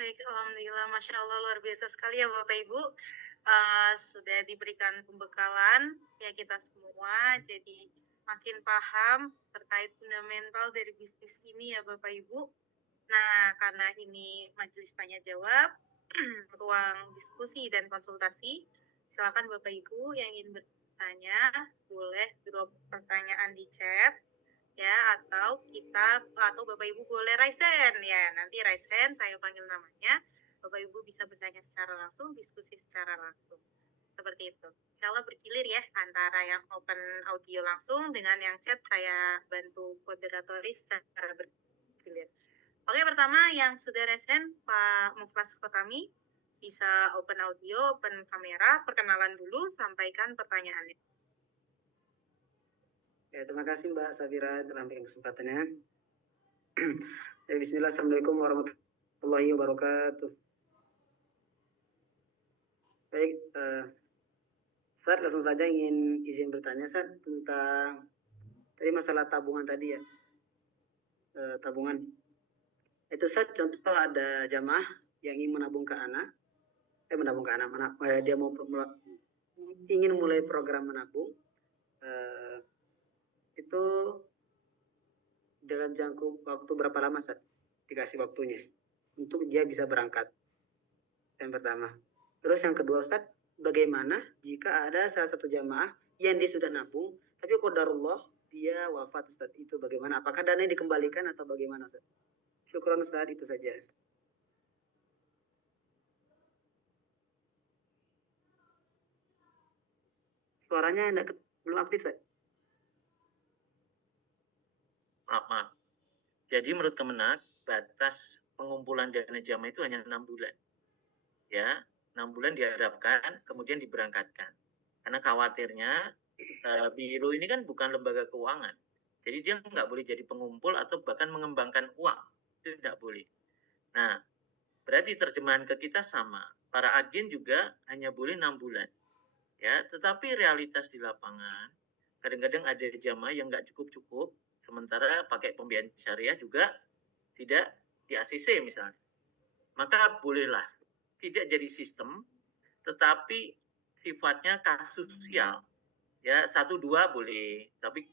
Baik, alhamdulillah, Masya Allah, luar biasa sekali ya Bapak Ibu. Sudah diberikan pembekalan ya kita semua, jadi makin paham terkait fundamental dari bisnis ini ya Bapak Ibu. Nah, karena ini majelis tanya jawab, ruang diskusi dan konsultasi, silakan Bapak Ibu yang ingin bertanya, boleh drop pertanyaan di chat ya, atau Bapak Ibu boleh raise hand ya, nanti raise hand saya panggil namanya, Bapak Ibu bisa bertanya secara langsung, diskusi secara langsung, seperti itu. Insya Allah bergilir ya antara yang open audio langsung dengan yang chat, saya bantu moderatoris secara bergilir. Oke, pertama yang sudah raise hand Pak Muflas Kotami, bisa open audio, open kamera, perkenalan dulu, sampaikan pertanyaannya. Ya, terima kasih Mbak Safira dalam kesempatannya. Bismillah, Assalamualaikum warahmatullahi wabarakatuh. Baik, Ustaz langsung saja ingin izin bertanya Ustaz tentang tadi masalah tabungan tadi ya. Tabungan. Itu Ustaz contoh ada jamaah yang ingin menabung ke anak. Dia mau ingin mulai program menabung. Itu dalam jangka waktu berapa lama Ustaz dikasih waktunya untuk dia bisa berangkat? Yang pertama. Terus yang kedua Ustaz, bagaimana jika ada salah satu jamaah yang dia sudah nabung tapi qadarullah dia wafat Ustaz, itu bagaimana? Apakah dananya dikembalikan atau bagaimana Ustaz? Syukron Ustaz, itu saja. Suaranya belum aktif Ustaz. Maaf. Jadi menurut Kemenak, batas pengumpulan dana jamaah itu hanya 6 bulan. Ya, 6 bulan diharapkan, kemudian diberangkatkan. Karena khawatirnya, Biro ini kan bukan lembaga keuangan. Jadi dia nggak boleh jadi pengumpul atau bahkan mengembangkan uang. Itu tidak boleh. Nah, berarti terjemahan ke kita sama. Para agen juga hanya boleh 6 bulan. Ya, tetapi realitas di lapangan, kadang-kadang ada jamaah yang nggak cukup-cukup, sementara pakai pembiayaan syariah juga tidak di ACC misalnya. Maka bolehlah tidak jadi sistem, tetapi sifatnya kasusial. Ya, 1-2 boleh, tapi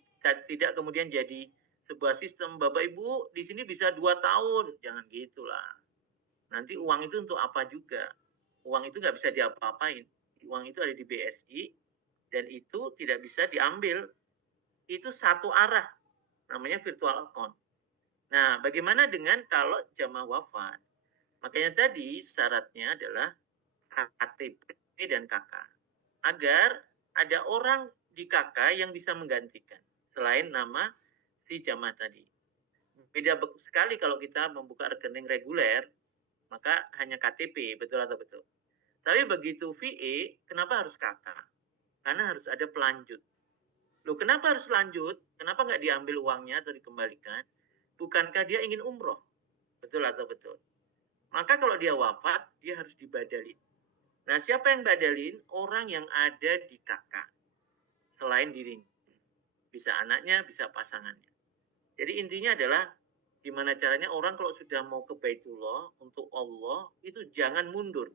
tidak kemudian jadi sebuah sistem. Bapak Ibu di sini bisa 2 tahun, jangan gitulah. Nanti uang itu untuk apa juga? Uang itu nggak bisa diapa-apain. Uang itu ada di BSI dan itu tidak bisa diambil. Itu satu arah, namanya virtual account. Nah, bagaimana dengan kalau jamaah wafat? Makanya tadi syaratnya adalah KTP dan KK. Agar ada orang di KK yang bisa menggantikan selain nama si jamaah tadi. Beda sekali kalau kita membuka rekening reguler, maka hanya KTP, betul atau betul? Tapi begitu VE, kenapa harus KK? Karena harus ada pelanjut. Loh, kenapa harus lanjut? Kenapa nggak diambil uangnya atau dikembalikan? Bukankah dia ingin umroh? Betul atau betul? Maka kalau dia wafat, dia harus dibadalin. Nah, siapa yang badalin? Orang yang ada di KK. Selain dirinya. Bisa anaknya, bisa pasangannya. Jadi intinya adalah gimana caranya orang kalau sudah mau ke Baitullah untuk Allah, itu jangan mundur.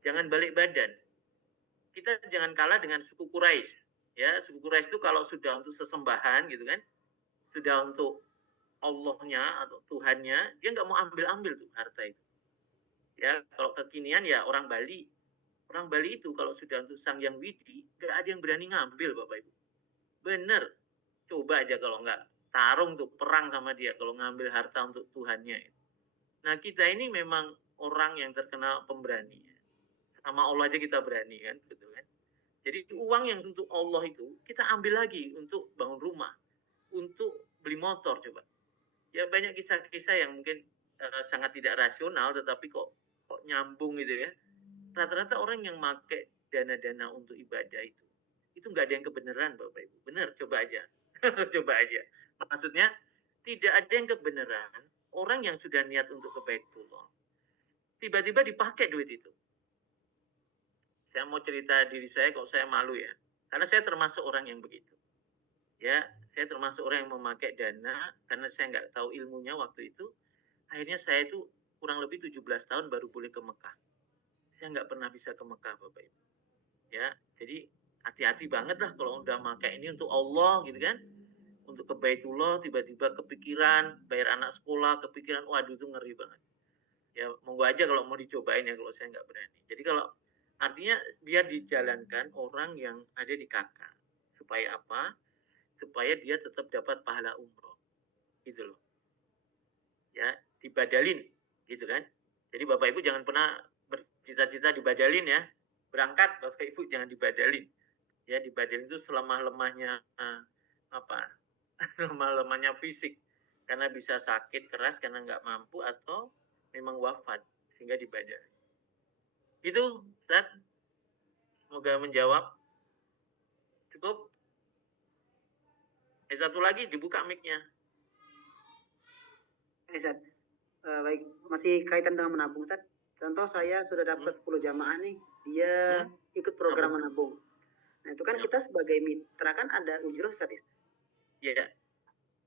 Jangan balik badan. Kita jangan kalah dengan suku Quraisy. Ya, suku Quraisy itu kalau sudah untuk sesembahan gitu kan, sudah untuk Allahnya atau Tuhannya, dia nggak mau ambil-ambil tuh harta itu. Ya, kalau kekinian ya orang Bali. Orang Bali itu kalau sudah untuk Sang Yang Widi, nggak ada yang berani ngambil Bapak Ibu. Bener. Coba aja kalau nggak tarung tuh perang sama dia kalau ngambil harta untuk Tuhannya. Nah, kita ini memang orang yang terkenal pemberani. Sama Allah aja kita berani kan, betul kan? Jadi uang yang untuk Allah itu kita ambil lagi untuk bangun rumah, untuk beli motor coba. Ya banyak kisah-kisah yang mungkin sangat tidak rasional, tetapi kok nyambung gitu ya. Rata-rata orang yang pakai dana-dana untuk ibadah itu nggak ada yang kebenaran Bapak Ibu. Benar, coba aja. Coba aja. Maksudnya tidak ada yang kebenaran. Orang yang sudah niat untuk ke Baitullah, tiba-tiba dipakai duit itu. Saya mau cerita diri saya kok saya malu ya. Karena saya termasuk orang yang begitu. Ya, saya termasuk orang yang memakai dana karena saya nggak tahu ilmunya waktu itu. Akhirnya saya itu kurang lebih 17 tahun baru boleh ke Mekah. Saya nggak pernah bisa ke Mekah, Bapak Ibu. Ya, jadi hati-hati banget lah kalau udah pakai ini untuk Allah gitu kan. Untuk ke Baitullah tiba-tiba kepikiran bayar anak sekolah, kepikiran waduh itu ngeri banget. Ya monggo aja kalau mau dicobain ya, kalau saya nggak berani. Jadi kalau artinya biar dijalankan orang yang ada di kakak. Supaya apa? Supaya dia tetap dapat pahala umroh. Gitu loh. Ya, dibadalin gitu kan. Jadi Bapak Ibu jangan pernah bercita-cita dibadalin ya. Berangkat Bapak Ibu jangan dibadalin. Ya, dibadalin itu selemah-lemahnya lemah-lemahnya fisik, karena bisa sakit keras karena nggak mampu atau memang wafat sehingga dibadal. Itu Ustaz, semoga menjawab. Cukup. Satu lagi dibuka mic-nya. Ustaz, baik, masih kaitan dengan menabung Ustaz. Contoh saya sudah dapat 10 jamaah nih, dia ikut program menabung. Nah itu kan kita sebagai mitra kan ada ujroh Ustaz ya? Iya.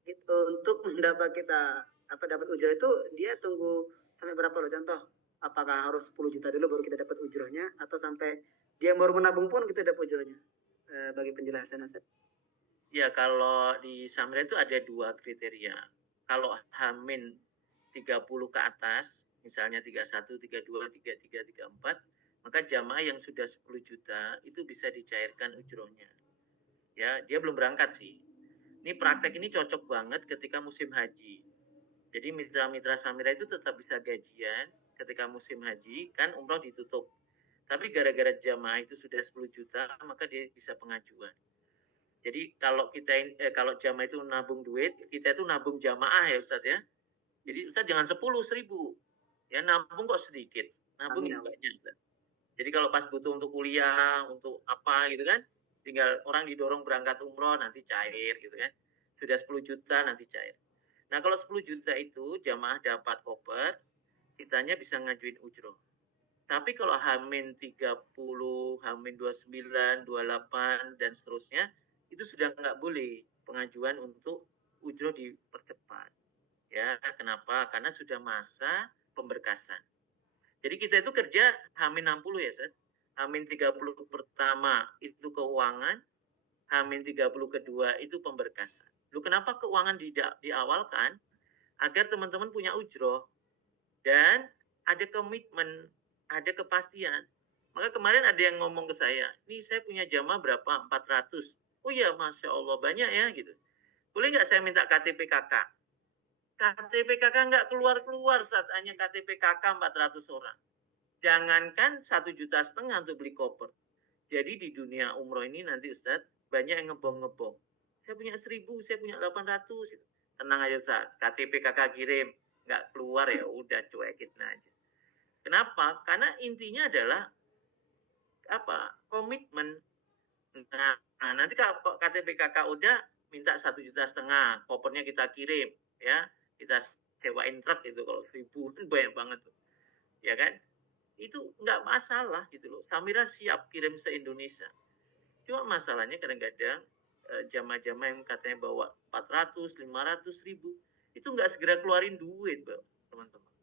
Itu untuk mendapat dapat ujroh itu dia tunggu sampai berapa loh? Contoh, apakah harus 10 juta dulu baru kita dapat ujrohnya, atau sampai dia baru menabung pun kita dapat ujrohnya? Bagi penjelasan Ustaz. Ya, kalau di Samira itu ada 2 kriteria. Kalau Hamin 30 ke atas, misalnya 31, 32, 33, 34, maka jamaah yang sudah 10 juta itu bisa dicairkan ujrohnya. Ya, dia belum berangkat sih. Ini praktek ini cocok banget ketika musim haji. Jadi mitra-mitra Samira itu tetap bisa gajian ketika musim haji, kan umroh ditutup. Tapi gara-gara jamaah itu sudah 10 juta, maka dia bisa pengajuan. Jadi kalau kalau jamaah itu nabung duit, kita itu nabung jamaah ya Ustaz ya. Jadi Ustaz jangan 10.000. Ya nabung kok sedikit, nabung yang banyak Ustaz. Jadi kalau pas butuh untuk kuliah, untuk apa gitu kan, tinggal orang didorong berangkat umroh nanti cair gitu kan. Sudah 10 juta nanti cair. Nah kalau 10 juta itu jamaah dapat koper, kitanya bisa ngajuin ujroh. Tapi kalau Hamin 30, Hamin 29, 28 dan seterusnya itu sudah nggak boleh pengajuan untuk ujroh dipercepat. Ya, kenapa? Karena sudah masa pemberkasan. Jadi kita itu kerja Hamin 60 ya, Ustaz. Hamin 30 pertama itu keuangan, Hamin 30 kedua itu pemberkasan. Lu kenapa keuangan diawalkan? Agar teman-teman punya ujroh dan ada komitmen, ada kepastian. Maka kemarin ada yang ngomong ke saya, ini saya punya jamaah berapa? 400. Oh iya, Masya Allah, banyak ya gitu. Boleh nggak saya minta KTP kakak? KTP kakak nggak keluar-keluar saat hanya KTP kakak 400 orang. Jangankan 1,5 juta untuk beli koper. Jadi di dunia umroh ini nanti Ustadz, banyak yang ngebom-ngebom. Saya punya 1.000, saya punya 800. Tenang aja Ustadz, KTP kakak kirim. Nggak keluar ya udah cuekin aja. Kenapa? Karena intinya adalah komitmen. Nah, nanti kalau KTP kakak udah minta 1,5 juta, kopernya kita kirim ya, kita sewain truk itu kalau 1.000 banyak banget tuh. Ya kan? Itu nggak masalah gitu loh. Samira siap kirim se-Indonesia. Cuma masalahnya kadang-kadang jamaah-jamaah yang katanya bawa 400, 500 ribu, itu nggak segera keluarin duit, teman-teman.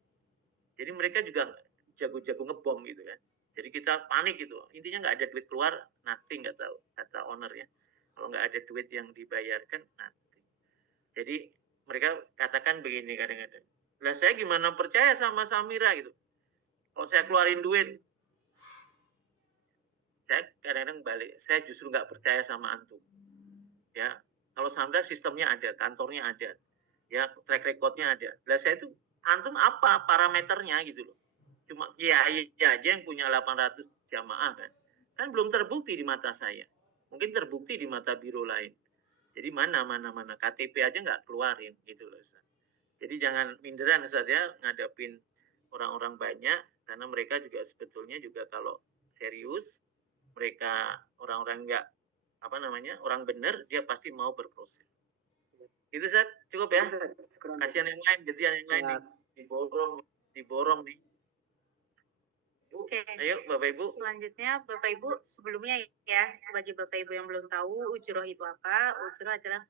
Jadi mereka juga jago-jago ngebom gitu kan. Jadi kita panik gitu. Intinya nggak ada duit keluar, nothing, nggak tahu kata owner ya. Kalau nggak ada duit yang dibayarkan, nothing. Jadi mereka katakan begini kadang-kadang. Lah saya gimana percaya sama Samira gitu. Kalau saya keluarin duit, saya kadang-kadang balik. Saya justru nggak percaya sama antum. Ya, kalau Samira sistemnya ada, kantornya ada, ya track recordnya ada. Lah saya tuh antum apa parameternya gitu loh. Cuma ya aja yang punya 800 jamaah kan belum terbukti di mata saya. Mungkin terbukti di mata biro lain. Jadi mana KTP aja nggak keluarin gitu loh Ustaz. Jadi jangan minderan Ustaz ya ngadapin orang-orang banyak, karena mereka juga sebetulnya juga kalau serius, mereka orang-orang nggak orang benar, dia pasti mau berproses. Itu Ustaz, cukup ya. Kasihan yang lain, jadian yang lain nih. Diborong nih. Oke. Ayo Bapak Ibu. Selanjutnya Bapak Ibu, sebelumnya ya, bagi Bapak Ibu yang belum tahu ujroh itu apa, ujroh adalah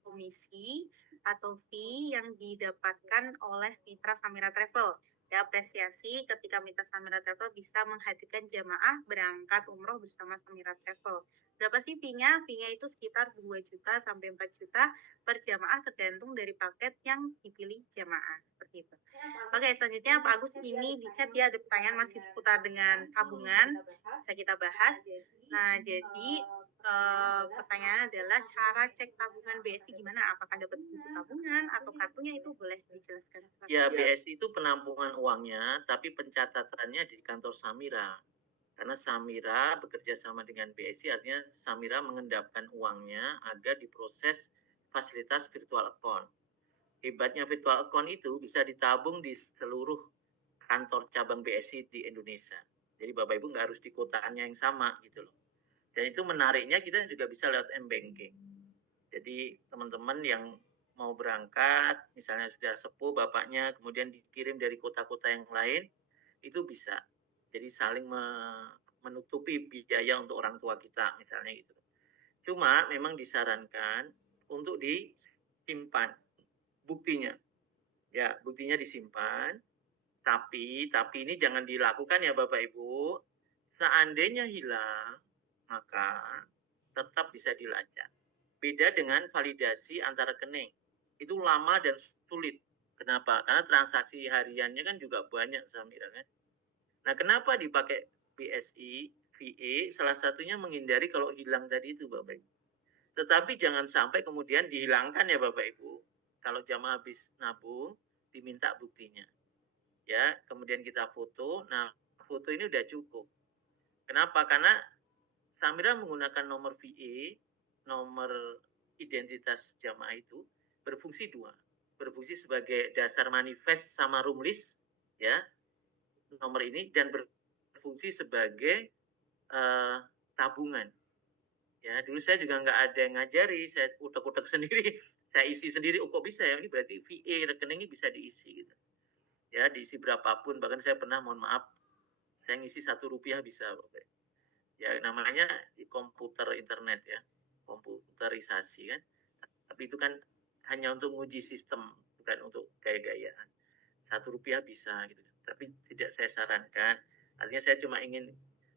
komisi atau fee yang didapatkan oleh mitra Samira Travel Diapresiasi ketika Mitra Samira Travel bisa menghadirkan jamaah berangkat umroh bersama Samira Travel. Berapa sih fee-nya? Fee-nya itu sekitar 2 juta sampai 4 juta per jamaah tergantung dari paket yang dipilih jamaah. Seperti itu. Oke, selanjutnya Pak Agus, ini di chat ya ada pertanyaan masih seputar dengan tabungan. Bisa kita bahas. Nah, jadi pertanyaannya adalah cara cek tabungan BSI gimana? Apakah dapat buku tabungan atau kartunya, itu boleh dijelaskan? Ya, BSI itu penampungan uangnya, tapi pencatatannya di kantor Samira. Karena Samira bekerja sama dengan BSI, artinya Samira mengendapkan uangnya agar diproses fasilitas virtual account. Hebatnya virtual account itu bisa ditabung di seluruh kantor cabang BSI di Indonesia. Jadi Bapak Ibu nggak harus di kotaannya yang sama gitu loh. Dan itu menariknya kita juga bisa lewat M-Banking. Jadi teman-teman yang mau berangkat, misalnya sudah sepuh bapaknya, kemudian dikirim dari kota-kota yang lain, itu bisa. Jadi saling menutupi biaya untuk orang tua kita, misalnya gitu. Cuma memang disarankan untuk disimpan buktinya. Ya, buktinya disimpan. Tapi ini jangan dilakukan ya Bapak Ibu. Seandainya hilang, maka tetap bisa dilacak. Beda dengan validasi antar rekening. Itu lama dan sulit. Kenapa? Karena transaksi hariannya kan juga banyak, Samira kan. Nah, kenapa dipakai BSI, VA? Salah satunya menghindari kalau hilang tadi itu, Bapak Ibu. Tetapi jangan sampai kemudian dihilangkan ya Bapak Ibu. Kalau jamaah habis nabung, diminta buktinya. Ya, kemudian kita foto. Nah, foto ini udah cukup. Kenapa? Karena Samira menggunakan nomor VA, nomor identitas jamaah itu berfungsi dua. Berfungsi sebagai dasar manifest sama room list, ya, nomor ini, dan berfungsi sebagai tabungan. Ya, dulu saya juga nggak ada yang ngajari, saya utek-utek sendiri, saya isi sendiri. Oh, kok bisa ya? Ini berarti VA rekeningnya bisa diisi gitu. Ya, diisi berapapun. Bahkan saya pernah, mohon maaf, saya ngisi Rp1 bisa, Bapak. Ya, namanya di komputer internet ya, komputerisasi kan. Tapi itu kan hanya untuk menguji sistem, bukan untuk gaya-gayaan. Rp1 bisa gitu. Tapi tidak saya sarankan. Artinya saya cuma ingin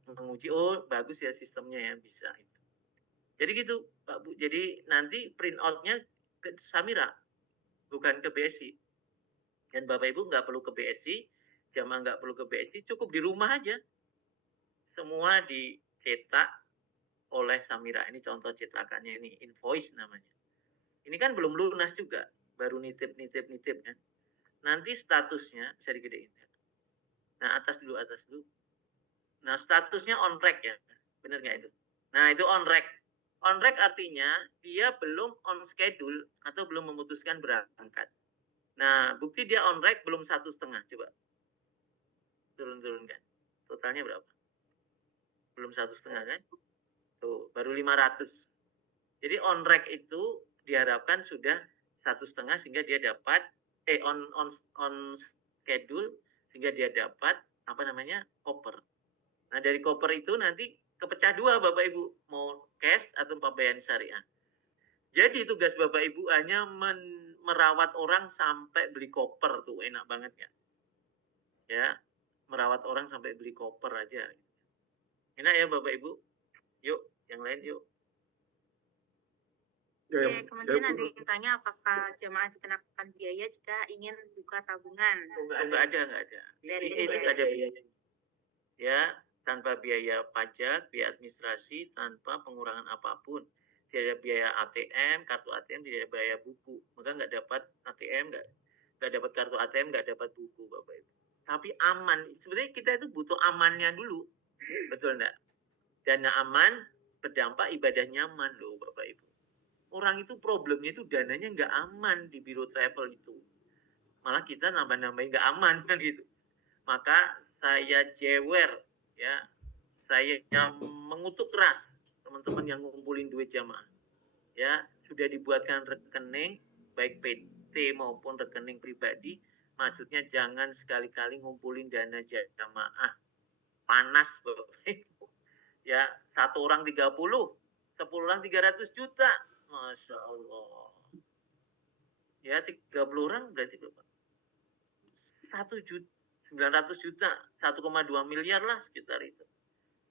menguji, oh bagus ya sistemnya ya, bisa. Jadi gitu Pak Bu. Jadi nanti print out-nya ke Samira, bukan ke BSI. Dan Bapak Ibu nggak perlu ke BSI, jamaah nggak perlu ke BSI, cukup di rumah aja. Semua dicetak oleh Samira. Ini contoh cetakannya, ini invoice namanya. Ini kan belum lunas juga, baru nitip kan. Nanti statusnya bisa digedein. Nah, atas dulu. Nah, statusnya on track ya. Benar nggak itu? Nah, itu on track. On track artinya dia belum on schedule atau belum memutuskan berangkat. Nah, bukti dia on track belum 1,5. Coba turunkan. Totalnya berapa? Belum 1,5 kan? Tuh, baru 500. Jadi on track itu diharapkan sudah 1,5 sehingga dia dapat on schedule sehingga dia dapat koper. Nah, dari koper itu nanti kepecah dua Bapak Ibu, mau cash atau pembayaran syariah. Jadi tugas Bapak Ibu hanya merawat orang sampai beli koper, tuh enak banget ya. Ya, merawat orang sampai beli koper aja. Enak ya Bapak Ibu? Yuk, yang lain yuk. Oke, kemudian ada yang tanya apakah jamaah dikenakan biaya jika ingin buka tabungan? Enggak ada. Itu enggak ada biaya. Ya, tanpa biaya pajak, biaya administrasi, tanpa pengurangan apapun. Tidak ada biaya ATM, kartu ATM, tidak ada biaya buku. Maka nggak dapat ATM, nggak dapat kartu ATM, nggak dapat buku, Bapak Ibu. Tapi aman. Sebenarnya kita itu butuh amannya dulu. Betul enggak? Dana aman berdampak ibadah nyaman loh, Bapak Ibu. Orang itu problemnya itu dananya nggak aman di biro travel itu. Malah kita nambah-nambahin nggak aman kan gitu. Maka saya jewer ya, saya mengutuk keras teman-teman yang ngumpulin duit jamaah. Ya, sudah dibuatkan rekening baik PT maupun rekening pribadi. Maksudnya jangan sekali-kali ngumpulin dana jamaah. Panas Bapak Ibu. Ya, 1 orang 30, 10 orang 300 juta. Masya Allah. Ya, 30 orang berarti berapa? 1 900 juta, 1,2 miliar lah sekitar itu.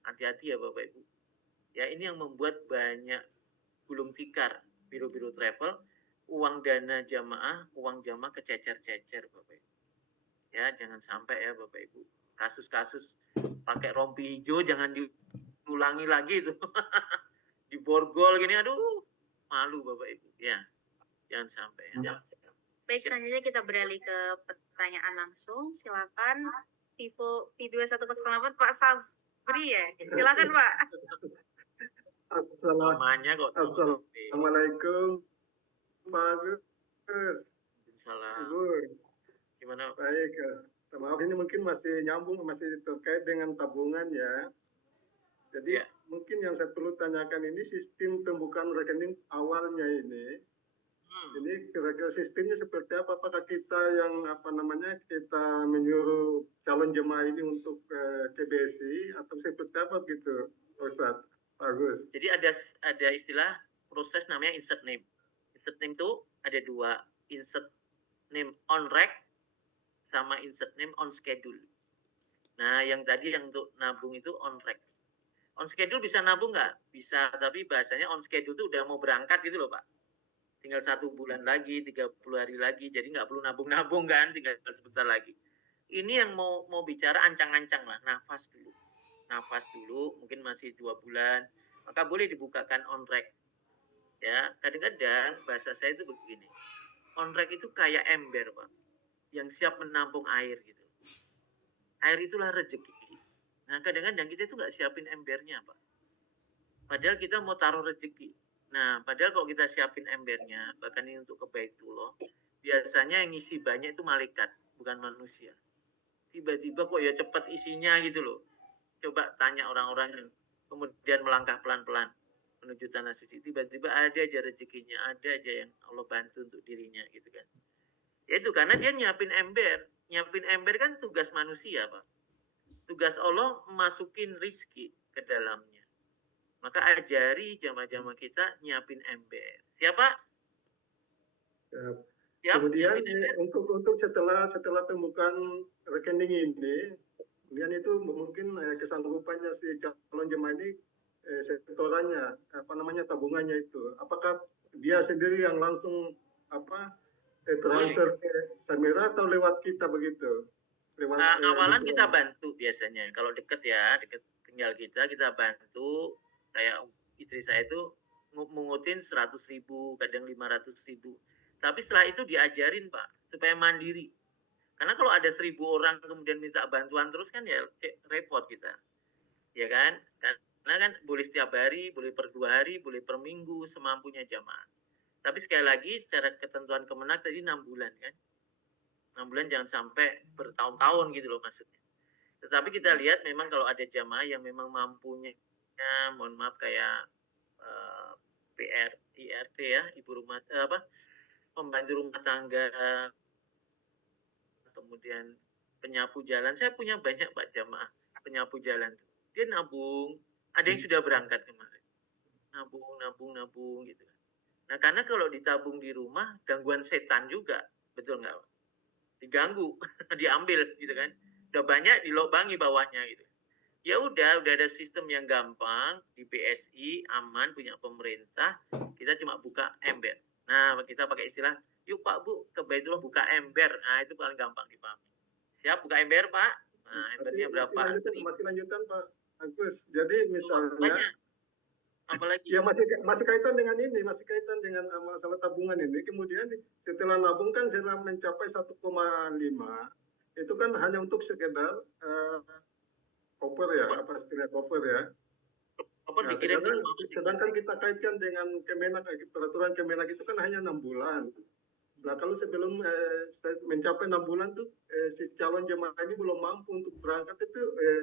Hati-hati ya Bapak Ibu. Ya, ini yang membuat banyak gulung tikar biro-biro travel, uang dana jamaah, uang jamaah kececer-cecer Bapak Ibu. Ya, jangan sampai ya Bapak Ibu. Kasus-kasus pakai rompi hijau jangan diulangi lagi itu. Diborgol gini, aduh, malu Bapak Ibu. Ya, jangan sampai ya. Baik, selanjutnya kita beralih ke pertanyaan langsung. Silakan Vivo V2108 Pak Sabri ya. Silakan Pak. Namanya kok. Assalamualaikum Pak Agus. Salam. Gimana? Baik. Maaf ini mungkin masih nyambung, masih terkait dengan tabungan ya. Jadi Ya. mungkin yang saya perlu tanyakan ini sistem pembukaan rekening awalnya ini. Ini kira-kira sistemnya seperti apa? Apakah kita yang kita menyuruh calon jemaah ini untuk ke BSI atau seperti apa gitu, Ustaz Agus? Jadi ada istilah proses namanya insert name. Insert name itu ada dua, insert name on rec sama insert name on schedule. Nah, yang tadi yang untuk nabung itu on rec. On schedule bisa nabung nggak? Bisa, tapi bahasanya on schedule itu udah mau berangkat gitu loh Pak. Tinggal 1 bulan lagi, 30 hari lagi, jadi nggak perlu nabung-nabung kan, tinggal sebentar lagi. Ini yang mau bicara ancang-ancang lah, nafas dulu, mungkin masih 2 bulan, maka boleh dibukakan on rec. Ya, kadang-kadang bahasa saya itu begini, on rec itu kayak ember Pak, yang siap menampung air gitu. Air itulah rezeki. Nah, kadang-kadang kita itu nggak siapin embernya Pak. Padahal kita mau taruh rezeki. Nah, padahal kalau kita siapin embernya, bahkan ini untuk Baitullah, biasanya yang ngisi banyak itu malaikat, bukan manusia. Tiba-tiba kok ya cepat isinya gitu loh. Coba tanya orang-orang yang kemudian melangkah pelan-pelan menuju tanah suci. Tiba-tiba ada aja rezekinya, ada aja yang Allah bantu untuk dirinya gitu kan. Ya itu karena dia nyiapin ember. Nyiapin ember kan tugas manusia Pak. Tugas Allah masukin rizki ke dalamnya. Maka ajari jamaah-jamaah kita nyiapin ember. Siapa? Siap. Kemudian untuk setelah pembukaan rekening ini, kemudian itu mungkin kesanggupannya si calon jemaah ini setorannya, tabungannya itu, apakah dia sendiri yang langsung transfer ke Samira atau lewat kita begitu? Awalan kita bantu biasanya. Kalau deket tinggal kita bantu. Kayak istri saya itu mengutin 100.000, kadang 500.000. Tapi setelah itu diajarin Pak, supaya mandiri. Karena kalau ada 1.000 orang kemudian minta bantuan terus kan ya repot kita. Ya kan? Karena kan boleh setiap hari, boleh per 2 hari, boleh per minggu, semampunya jamaah. Tapi sekali lagi secara ketentuan Kemenak tadi 6 bulan kan. 6 bulan jangan sampai bertahun-tahun gitu loh maksudnya. Tetapi kita lihat memang kalau ada jamaah yang memang mampunya, mohon maaf kayak IRT ya, pembantu rumah tangga, kemudian penyapu jalan. Saya punya banyak Pak jamaah penyapu jalan. Dia nabung, ada yang sudah berangkat kemarin. Nabung gitu. Nah, karena kalau ditabung di rumah gangguan setan juga, betul nggak Pak? Diganggu, diambil gitu kan. Udah banyak dilobangi bawahnya gitu. Ya udah ada sistem yang gampang di BSI, aman, punya pemerintah, kita cuma buka ember. Nah, kita pakai istilah, yuk Pak Bu, ke Baitullah buka ember. Nah, itu paling gampang dipahami. Siap buka ember Pak? Nah, embernya berapa? Masih lanjutan Pak Agus. Jadi misalnya, apalagi? Ya masih kaitan dengan ini, masih kaitan dengan masalah tabungan ini. Kemudian setelah nabung kan setelah mencapai 1,5, itu kan hanya untuk sekedar koper ya, apa istilah koper ya. Koper dikirim dulu. Sedangkan kita kaitkan dengan Kemenak, peraturan Kemenak itu kan hanya 6 bulan. Nah, kalau sebelum mencapai 6 bulan tuh si calon jemaah ini belum mampu untuk berangkat itu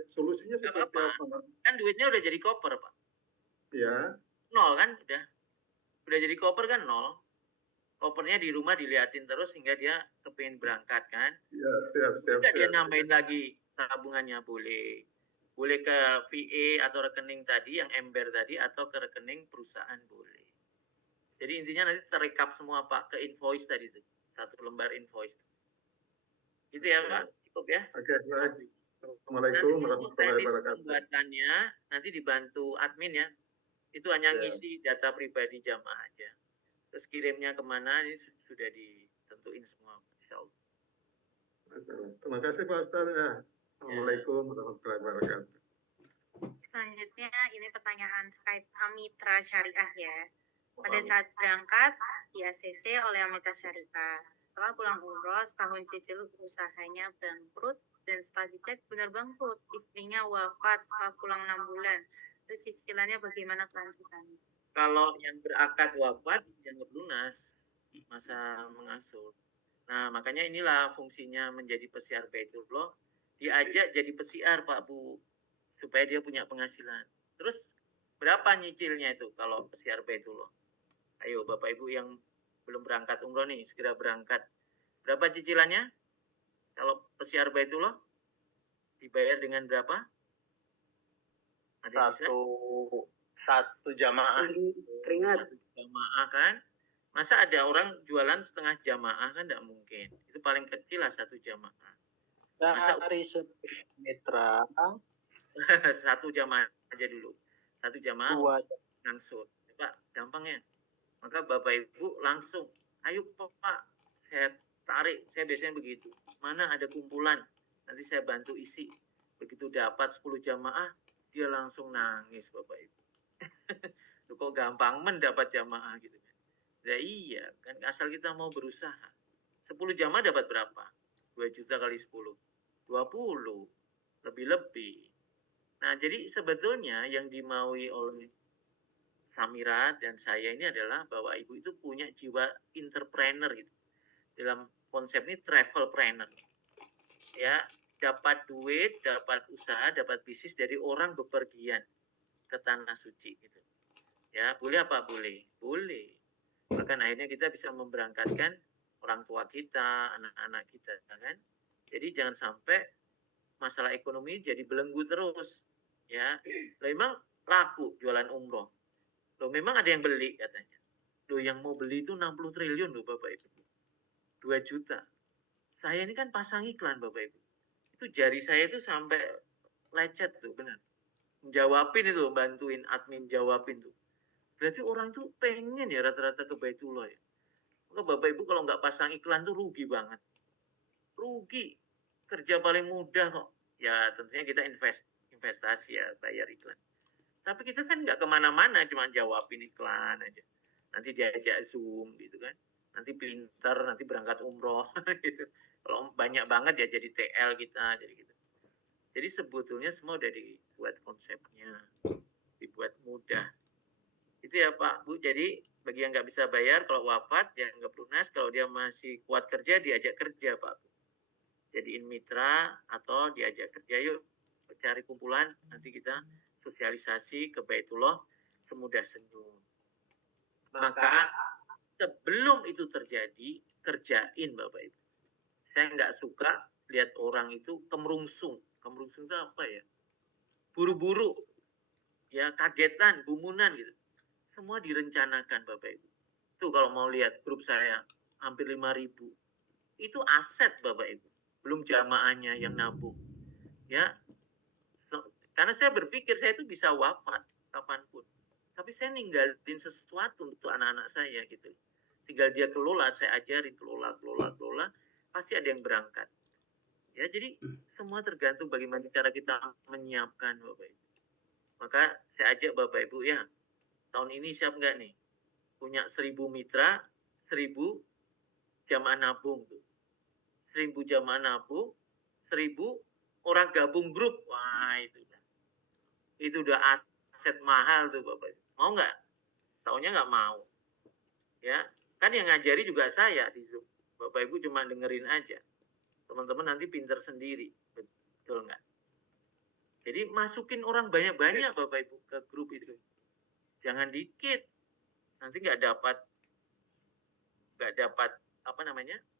solusinya seperti apa? Kan duitnya udah jadi koper Pak. Ya. 0 kan udah jadi koper kan 0. Kopernya di rumah diliatin terus sehingga dia kepingin berangkat kan. Ya, siap. Dia nambahin lagi tabungannya boleh ke VA atau rekening tadi yang ember tadi atau ke rekening perusahaan boleh. Jadi intinya nanti terekap semua Pak ke invoice tadi itu, 1 lembar invoice. Gitu ya Pak, cukup Cukup ya. Oke, baik. Nanti Assalamualaikum untuk warahmatullahi teknis wabarakatuh. pembuatannya nanti dibantu admin ya. Itu hanya Ya. ngisi data pribadi jamaah aja. Terus kirimnya kemana ini sudah ditentuin semua, insya Allah. Terima kasih Pak Ustadz ya. Assalamualaikum warahmatullahi wabarakatuh. Selanjutnya ini pertanyaan terkait Amitra Syariah ya. Pada saat berangkat di ACC oleh Amitra Syariah, setelah pulang umroh setahun cicil usahanya bangkrut dan setelah dicek benar bangkrut, istrinya wafat setelah pulang 6 bulan. Terus cicilannya bagaimana kelanjutannya? Kalau yang berakad wafat dianggap lunas masa mengasuh. Nah, makanya inilah fungsinya menjadi pesiar Baitullah, diajak jadi pesiar Pak Bu, supaya dia punya penghasilan. Terus berapa nyicilnya itu kalau pesiar Baitullah? Ayo Bapak Ibu yang belum berangkat umroh nih, segera berangkat. Berapa cicilannya? Kalau pesiar Baitullah dibayar dengan berapa? Ada yang bisa? Satu jamaah. Keringat. Satu jamaah kan? Masa ada orang jualan setengah jamaah kan? Tidak mungkin. Itu paling kecil lah satu jamaah. Dari mitra Satu jamaah aja dulu. Satu jamaah dua. langsung. Pak, gampangnya. Maka Bapak Ibu langsung, ayo Pak, saya tarik. Saya biasanya begitu. Mana ada kumpulan? Nanti saya bantu isi. Begitu dapat 10 jamaah, dia langsung nangis Bapak Ibu. Loh, kok gampang mendapat jamaah gitu kan? Ya iya, kan asal kita mau berusaha. 10 jamaah dapat berapa? 2 juta kali 10. 20. Lebih-lebih. Nah, jadi sebetulnya yang dimaui oleh Samira dan saya ini adalah bahwa ibu itu punya jiwa entrepreneur gitu. Dalam konsep ini travel planner. Ya, dapat duit, dapat usaha, dapat bisnis dari orang bepergian ke tanah suci gitu. Ya, boleh apa? Boleh. Boleh. Bahkan akhirnya kita bisa memberangkatkan orang tua kita, anak-anak kita, kan? Jadi jangan sampai masalah ekonomi jadi belenggu terus. Ya, memang laku jualan umroh. Loh, memang ada yang beli katanya. Loh, yang mau beli itu 60 triliun loh Bapak Ibu. 2 juta. Saya ini kan pasang iklan Bapak Ibu. Itu jari saya itu sampai lecet tuh, benar. Jawabin itu, bantuin admin jawabin tuh. Berarti orang tuh pengen ya rata-rata ke Baitullah ya. Maka Bapak Ibu kalau nggak pasang iklan tuh rugi banget. Rugi. Kerja paling mudah kok. Ya tentunya kita investasi ya, bayar iklan. Tapi kita kan nggak kemana-mana, cuma jawabin iklan aja. Nanti diajak Zoom gitu kan. Nanti pinter, nanti berangkat umroh gitu. Kalau banyak banget ya jadi TL kita, jadi gitu. Jadi sebetulnya semua udah dibuat konsepnya, dibuat mudah. Itu ya Pak Bu. Jadi bagi yang nggak bisa bayar, kalau wafat dianggap lunas. Kalau dia masih kuat kerja, diajak kerja Pak Bu. Jadiin mitra atau diajak kerja, yuk cari kumpulan, nanti kita sosialisasi ke Baitullah semudah senyum. Maka sebelum itu terjadi, kerjain Bapak Ibu. Saya nggak suka lihat orang itu kemerungsung. Kemerungsung itu apa ya? Buru-buru, ya kagetan, gumunan gitu. Semua direncanakan Bapak Ibu. Tuh kalau mau lihat grup saya, hampir 5.000. Itu aset Bapak Ibu. Belum jamaahnya yang nabung. Ya, karena saya berpikir saya itu bisa wafat kapanpun. Tapi saya ninggalin sesuatu untuk anak-anak saya gitu. Tinggal dia kelola, saya ajarin kelola. Pasti ada yang berangkat. Ya, jadi semua tergantung bagaimana cara kita menyiapkan Bapak Ibu. Maka saya ajak Bapak Ibu ya, tahun ini siap nggak nih? Punya 1.000 mitra, 1.000 jamaah nabung tuh. 1.000 jamaah nabung, 1.000 orang gabung grup. Wah, itu udah aset mahal tuh Bapak Ibu. Mau nggak? Taunya nggak mau. Ya, kan yang ngajari juga saya di Zoom. Bapak Ibu cuma dengerin aja. Teman-teman nanti pinter sendiri. Betul nggak? Jadi masukin orang banyak-banyak Bapak Ibu ke grup itu. Jangan dikit. Nanti nggak dapat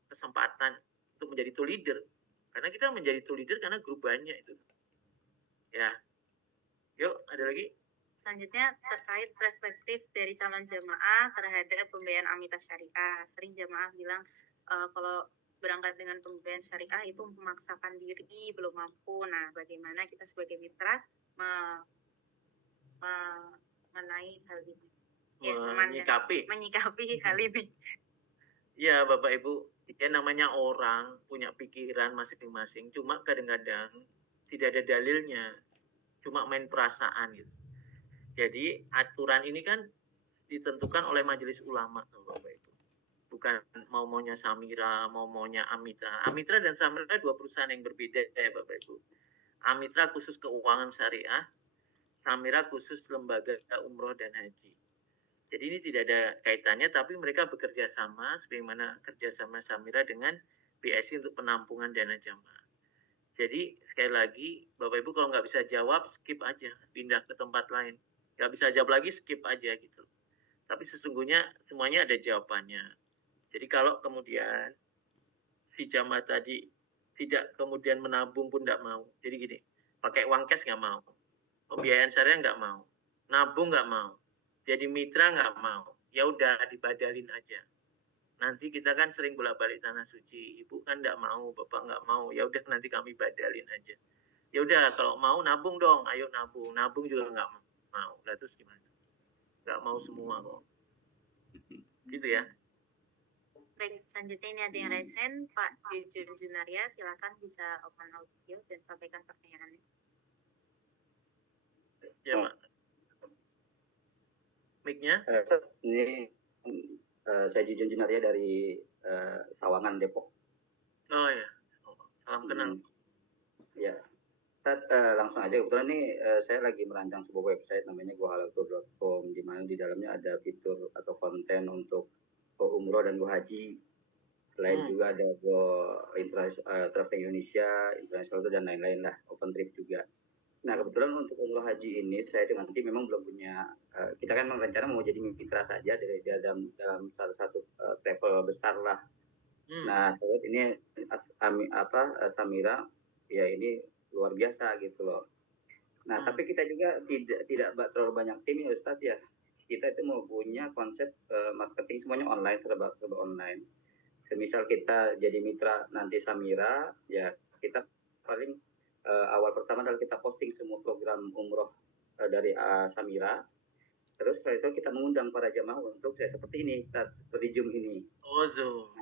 kesempatan untuk menjadi tool leader. Karena kita menjadi tool leader karena grup banyak itu. Ya. Yuk, ada lagi? Selanjutnya terkait perspektif dari calon jemaah terhadap pembiayaan Amitra Syariah. Sering jemaah bilang kalau berangkat dengan pembiayaan syariah itu memaksakan diri, belum mampu. Nah, bagaimana kita sebagai mitra mengenai hal ini? Ya, menyikapi hal ini. Ya, Bapak Ibu, ya namanya orang punya pikiran masing-masing, cuma kadang-kadang tidak ada dalilnya, cuma main perasaan gitu. Jadi aturan ini kan ditentukan oleh Majelis Ulama, Bapak Ibu. Bukan mau-maunya Samira, mau-maunya Amitra. Amitra dan Samira dua perusahaan yang berbeda ya Bapak Ibu. Amitra khusus keuangan syariah, Samira khusus lembaga umroh dan haji. Jadi ini tidak ada kaitannya, tapi mereka bekerja sama sebagaimana kerjasama Samira dengan BSI untuk penampungan dana jamaah. Jadi sekali lagi, Bapak Ibu kalau nggak bisa jawab, skip aja, pindah ke tempat lain. Nggak bisa jawab lagi, skip aja gitu. Tapi sesungguhnya semuanya ada jawabannya. Jadi kalau kemudian si jamaah tadi tidak kemudian menabung pun nggak mau. Jadi gini, pakai uang cash nggak mau, pembiayaan syariah nggak mau, nabung nggak mau, jadi mitra nggak mau, ya udah dibadalin aja. Nanti kita kan sering bolak-balik tanah suci, ibu kan nggak mau, bapak nggak mau, ya udah nanti kami badalin aja. Ya udah kalau mau nabung dong, ayo nabung juga nggak mau. Lah terus gimana? Nggak mau semua kok. Gitu ya. Baik, selanjutnya ini ada yang raise hand, Pak Jujun Junaria, silakan bisa open audio dan sampaikan pertanyaannya. Ya, Pak. Mic-nya? Ini saya Jujun Junaria dari Sawangan, Depok. Oh ya, salam kenal. Ya, langsung aja. Kebetulan ini saya lagi merancang sebuah website namanya gohalautur.com, di mana di dalamnya ada fitur atau konten untuk go umroh dan go haji. Selain juga ada go traveling Indonesia, internasional dan lain-lain lah, open trip juga. Nah, kebetulan untuk umroh haji ini saya dengan tim memang belum punya, kita kan memang rencana mau jadi mitra saja dari dalam salah satu travel besar lah. Nah, saya lihat ini Samira ya ini luar biasa gitu loh. Nah, tapi kita juga tidak terlalu banyak tim ya Ustadz ya. Kita itu mau punya konsep marketing semuanya online, serba online. Semisal kita jadi mitra nanti Samira, ya kita paling awal pertama adalah kita posting semua program umroh dari Samira. Terus setelah itu kita mengundang para jamaah untuk seperti ini, seperti Zoom ini. Oh, Zoom.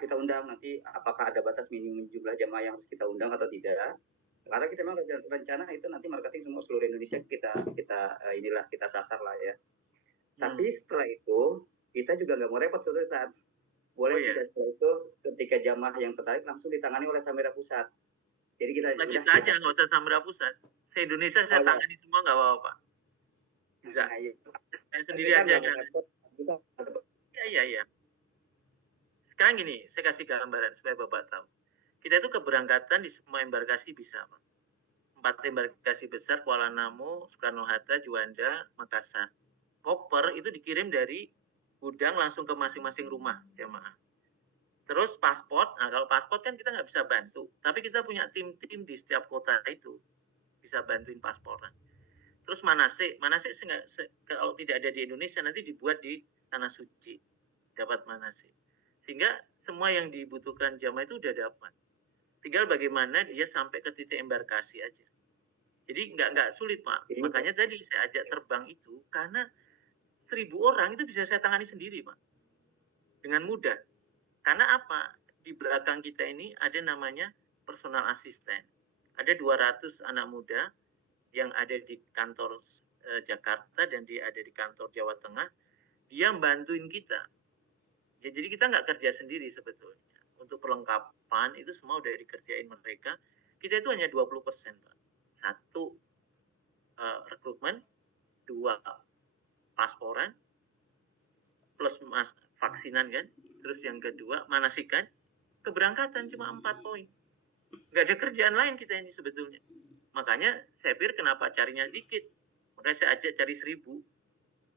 Kita undang nanti apakah ada batas minimum jumlah jamaah yang harus kita undang atau tidak. Karena kita memang rencana itu nanti marketing semua seluruh Indonesia kita sasar lah ya. Tapi setelah itu kita juga nggak mau repot suatu saat. Boleh tidak setelah itu ketika jamaah yang tertarik langsung ditangani oleh Samira Pusat. Jadi kita aja nggak usah Samira Pusat. Se-Indonesia saya tangani semua nggak apa-apa, Pak. Bisa. Saya sendiri aja kan. Iya. Sekarang gini, saya kasih gambaran supaya Bapak tahu. Kita itu keberangkatan di semua embarkasi bisa, Pak. 4 embarkasi besar, Kuala Namu, Soekarno-Hatta, Juanda, Makassar. Koper itu dikirim dari gudang langsung ke masing-masing rumah jamaah. Terus paspor, nah kalau paspor kan kita nggak bisa bantu, tapi kita punya tim-tim di setiap kota itu bisa bantuin pasporan. Terus manasik kalau tidak ada di Indonesia nanti dibuat di tanah suci, dapat manasik. Sehingga semua yang dibutuhkan jamaah itu udah dapat. Tinggal bagaimana dia sampai ke titik embarkasi aja. Jadi nggak sulit Pak. Makanya tadi saya ajak terbang itu karena 1.000 orang itu bisa saya tangani sendiri Pak, dengan mudah. Karena apa? Di belakang kita ini ada namanya personal assistant. Ada 200 anak muda yang ada di kantor Jakarta dan dia ada di kantor Jawa Tengah. Dia bantuin kita. Jadi kita nggak kerja sendiri sebetulnya. Untuk perlengkapan itu semua udah dikerjain mereka. Kita itu hanya 20%, Pak. 1 rekrutmen, 2 pasporan, plus vaksinan kan. Terus yang kedua manasikan, keberangkatan cuma 4 poin. Nggak ada kerjaan lain kita ini sebetulnya. Makanya saya pikir kenapa carinya sedikit. Makanya saya ajak cari 1.000.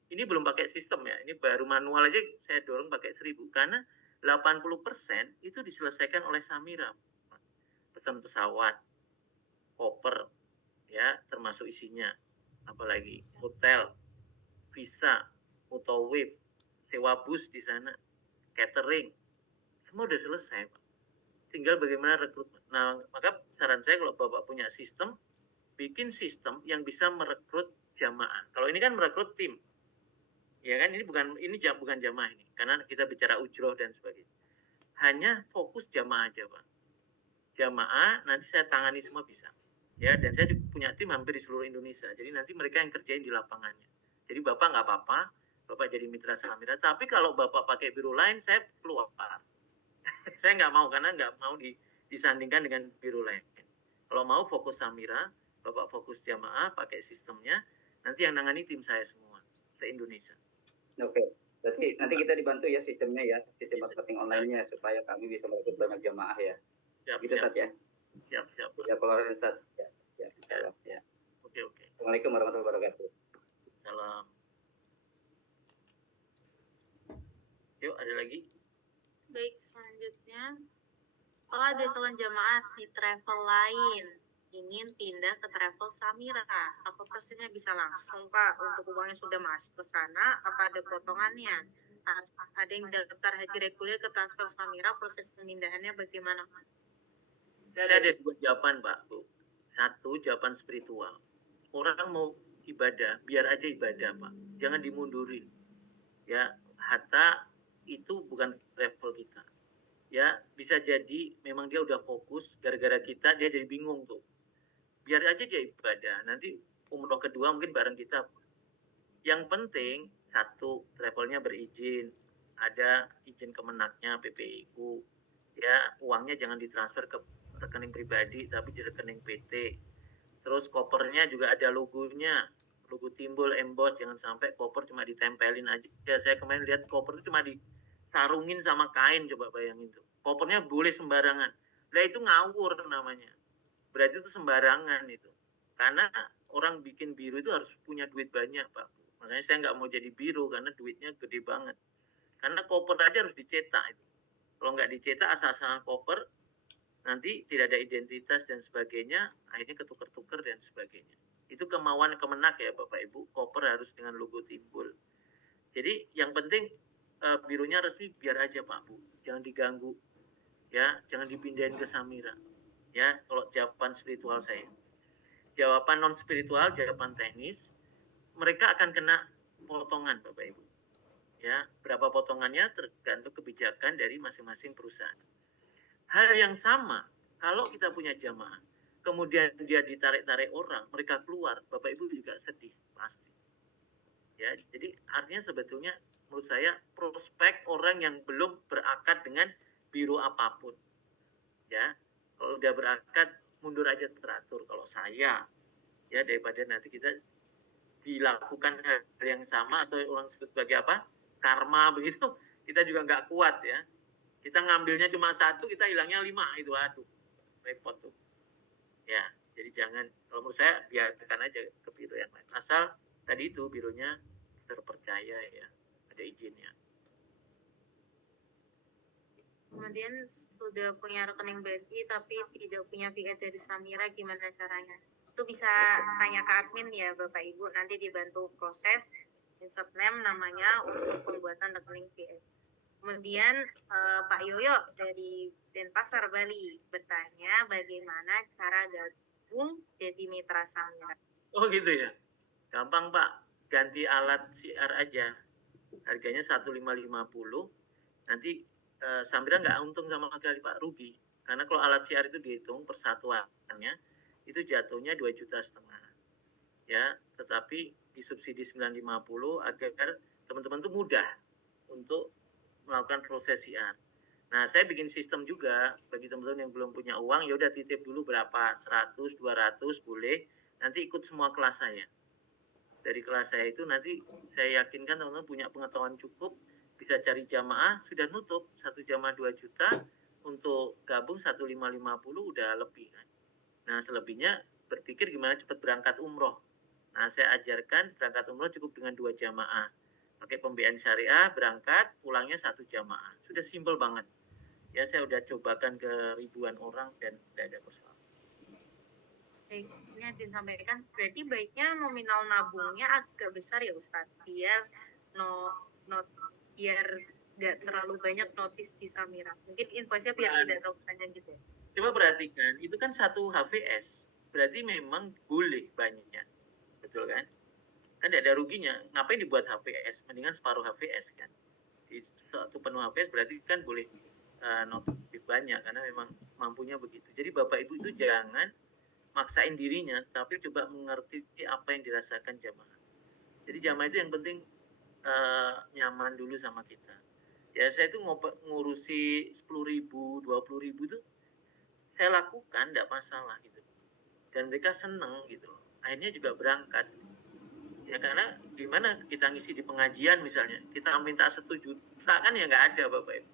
Ini belum pakai sistem ya, ini baru manual aja saya dorong pakai 1.000. Karena 80% itu diselesaikan oleh Samira. Pesan pesawat, koper, ya termasuk isinya. Apalagi hotel, visa, mutawif, sewa bus di sana, catering, semua udah selesai Pak. tinggal bagaimana rekrutmen. Nah, maka saran saya kalau Bapak punya sistem, bikin sistem yang bisa merekrut jamaah. Kalau ini kan merekrut tim, ya kan, ini bukan jamaah ini, karena kita bicara ujroh dan sebagainya. Hanya fokus jamaah aja, Pak. Jamaah nanti saya tangani semua bisa, ya. Dan saya punya tim hampir di seluruh Indonesia. Jadi nanti mereka yang kerjain di lapangannya. Jadi Bapak nggak apa-apa, Bapak jadi mitra Samira. Tapi kalau Bapak pakai biro lain, saya keluar. Saya nggak mau, karena nggak mau disandingkan dengan biro lain. Kalau mau fokus Samira, Bapak fokus jamaah, pakai sistemnya, nanti yang nangani tim saya semua, se-Indonesia. Oke, berarti nanti kita dibantu ya sistemnya ya, sistem marketing online-nya, supaya kami bisa merekrut banyak jamaah ya. Siap, Gitu, Sat ya? Siap. Ya, kalau Sat. Ya. Oke. Assalamualaikum warahmatullahi wabarakatuh. Salam. Yuk, ada lagi? Baik, selanjutnya, kalau ada calon jamaah di travel lain ingin pindah ke travel Samira, apa prosesnya bisa langsung, Pak? Untuk uangnya sudah masuk ke sana, apa ada potongannya? Ada yang daftar haji reguler ke travel Samira, proses pemindahannya bagaimana? Saya ada dua jawaban, Pak, Bu. Satu, jawaban spiritual. Orang mau ibadah, biar aja ibadah, Pak. Jangan dimundurin. Ya, hatta itu bukan travel kita. Ya, bisa jadi memang dia udah fokus, gara-gara kita dia jadi bingung tuh. Biar aja dia ibadah, nanti umroh kedua mungkin bareng kita. Yang penting, satu, travelnya berizin, ada izin kemenaknya, PPIU, ya, uangnya jangan ditransfer ke rekening pribadi, tapi di rekening PT. Terus kopernya juga ada logonya, logo timbul, emboss, jangan sampai koper cuma ditempelin aja. Saya kemarin lihat koper itu cuma disarungin sama kain, coba bayangin tuh. Kopernya boleh sembarangan. Nah itu ngawur namanya. Berarti itu sembarangan itu. Karena orang bikin biru itu harus punya duit banyak, Pak. Makanya saya nggak mau jadi biru karena duitnya gede banget. Karena koper aja harus dicetak itu. Kalau nggak dicetak asal-asalan koper, nanti tidak ada identitas dan sebagainya, akhirnya ketuker-tuker dan sebagainya. Itu kemauan Kemenak ya Bapak Ibu, koper harus dengan logo timbul. Jadi yang penting birunya resmi biar aja Pak Bu, jangan diganggu. Ya, jangan dipindahin ke Samira. Ya, kalau jawaban spiritual saya. Jawaban non spiritual, jawaban teknis, mereka akan kena potongan Bapak Ibu. Ya, berapa potongannya tergantung kebijakan dari masing-masing perusahaan. Hal yang sama, kalau kita punya jamaah, kemudian dia ditarik-tarik orang, mereka keluar, Bapak Ibu juga sedih, pasti. Ya, jadi artinya sebetulnya menurut saya prospek orang yang belum berakad dengan biro apapun. Ya, kalau udah berakad mundur aja teratur. Kalau saya, ya daripada nanti kita dilakukan hal yang sama atau orang sebut sebagai apa, karma begitu, kita juga nggak kuat ya. Kita ngambilnya cuma satu, kita hilangnya 5, itu aduh, repot tuh. Ya, jadi jangan, kalau menurut saya biarkan aja ke biro yang lain. Asal tadi itu bironya terpercaya ya, ada izinnya. Kemudian sudah punya rekening BSI tapi tidak punya VA dari Samira, gimana caranya? Itu bisa tanya ke admin ya Bapak Ibu, nanti dibantu proses insert name namanya untuk pembuatan rekening VA. Kemudian Pak Yoyo dari Denpasar Bali bertanya bagaimana cara gabung jadi mitra Samira. Oh gitu ya, gampang Pak, ganti alat CR aja, harganya 1.550, nanti Samira nggak untung sama sekali Pak, rugi. Karena kalau alat CR itu dihitung persatuannya, itu jatuhnya 2,5 juta. Ya, tetapi disubsidi 950 agar teman-teman itu mudah untuk melakukan proses CR. Nah, saya bikin sistem juga bagi teman-teman yang belum punya uang, ya udah titip dulu berapa, 100, 200 boleh, nanti ikut semua kelas saya. Dari kelas saya itu nanti saya yakinkan teman-teman punya pengetahuan cukup, bisa cari jamaah, sudah nutup 1 jamaah 2 juta, untuk gabung 1.550 udah lebih kan. Nah, selebihnya berpikir gimana cepat berangkat umroh. Nah, saya ajarkan berangkat umroh cukup dengan 2 jamaah. Pakai pembiayaan syariah, berangkat, pulangnya 1 jamaah. Sudah simpel banget. Ya, saya udah cobakan ke ribuan orang dan tidak ada persoalan. Baik, ini yang disampaikan, berarti baiknya nominal nabungnya agak besar ya Ustadz, biar biar nggak terlalu banyak notice di Samira. Mungkin invoice-nya biar Bukan. tidak terlalu panjang gitu ya. Coba perhatikan, itu kan satu HVS, berarti memang boleh banyak, betul kan? Kan tidak ada ruginya, ngapain dibuat HVS? Mendingan separuh HVS kan. Di satu penuh HVS berarti kan boleh notif banyak, karena memang mampunya begitu. Jadi Bapak Ibu itu jangan maksain dirinya, tapi coba mengerti apa yang dirasakan jamaah. Jadi jamaah itu yang penting nyaman dulu sama kita. Ya saya itu ngurusi 10.000, 20.000 itu saya lakukan, tidak masalah gitu. Dan mereka seneng gitu. Akhirnya juga berangkat. Ya karena gimana kita ngisi di pengajian misalnya, kita minta 1 juta kan ya nggak ada Bapak Ibu.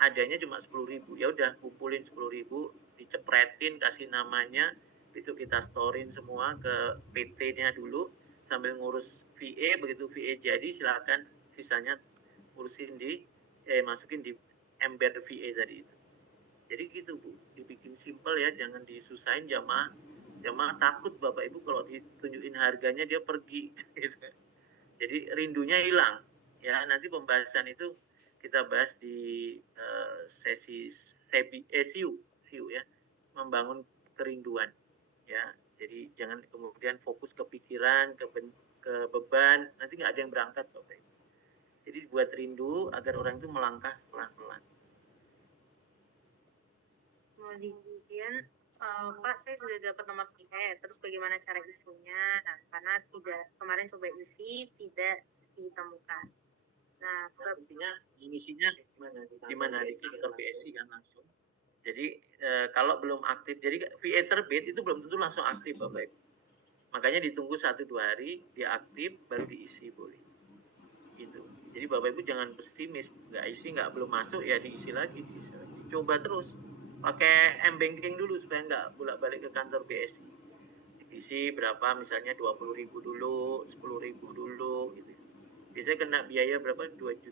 Adanya cuma 10.000. Ya udah kumpulin 10.000, dicepretin, kasih namanya, itu kita storein semua ke PT-nya dulu sambil ngurus VA. Begitu VA jadi silakan sisanya urusin masukin di embed VA tadi itu. Jadi gitu Bu, dibikin simple ya, jangan disusahin jamaah. Jamaah takut Bapak Ibu kalau ditunjukin harganya dia pergi gitu. Jadi rindunya hilang. Ya, nanti pembahasan itu kita bahas di sesi SIU ya, membangun kerinduan ya. Jadi jangan kemudian fokus ke pikiran, ke beban, nanti nggak ada yang berangkat Bapak Ibu. Jadi buat rindu agar orang itu melangkah pelan-pelan. Kemudian Pak, saya sudah dapat nomor PE, terus bagaimana cara isinya? Nah, karena kemarin coba isi tidak ditemukan. Nah, Isinya gimana di kantor BSI kan langsung. Jadi kalau belum aktif, jadi VA terbit itu belum tentu langsung aktif Bapak Ibu. Makanya ditunggu 1-2 hari dia aktif baru diisi boleh. Gitu. Jadi Bapak Ibu jangan pesimis, nggak isi nggak belum masuk ya diisi lagi. Coba terus. Pakai M-Banking dulu supaya nggak bolak-balik ke kantor BSI. Isi berapa misalnya 20.000 dulu, 10.000 dulu gitu. Biasanya kena biaya berapa? 2.500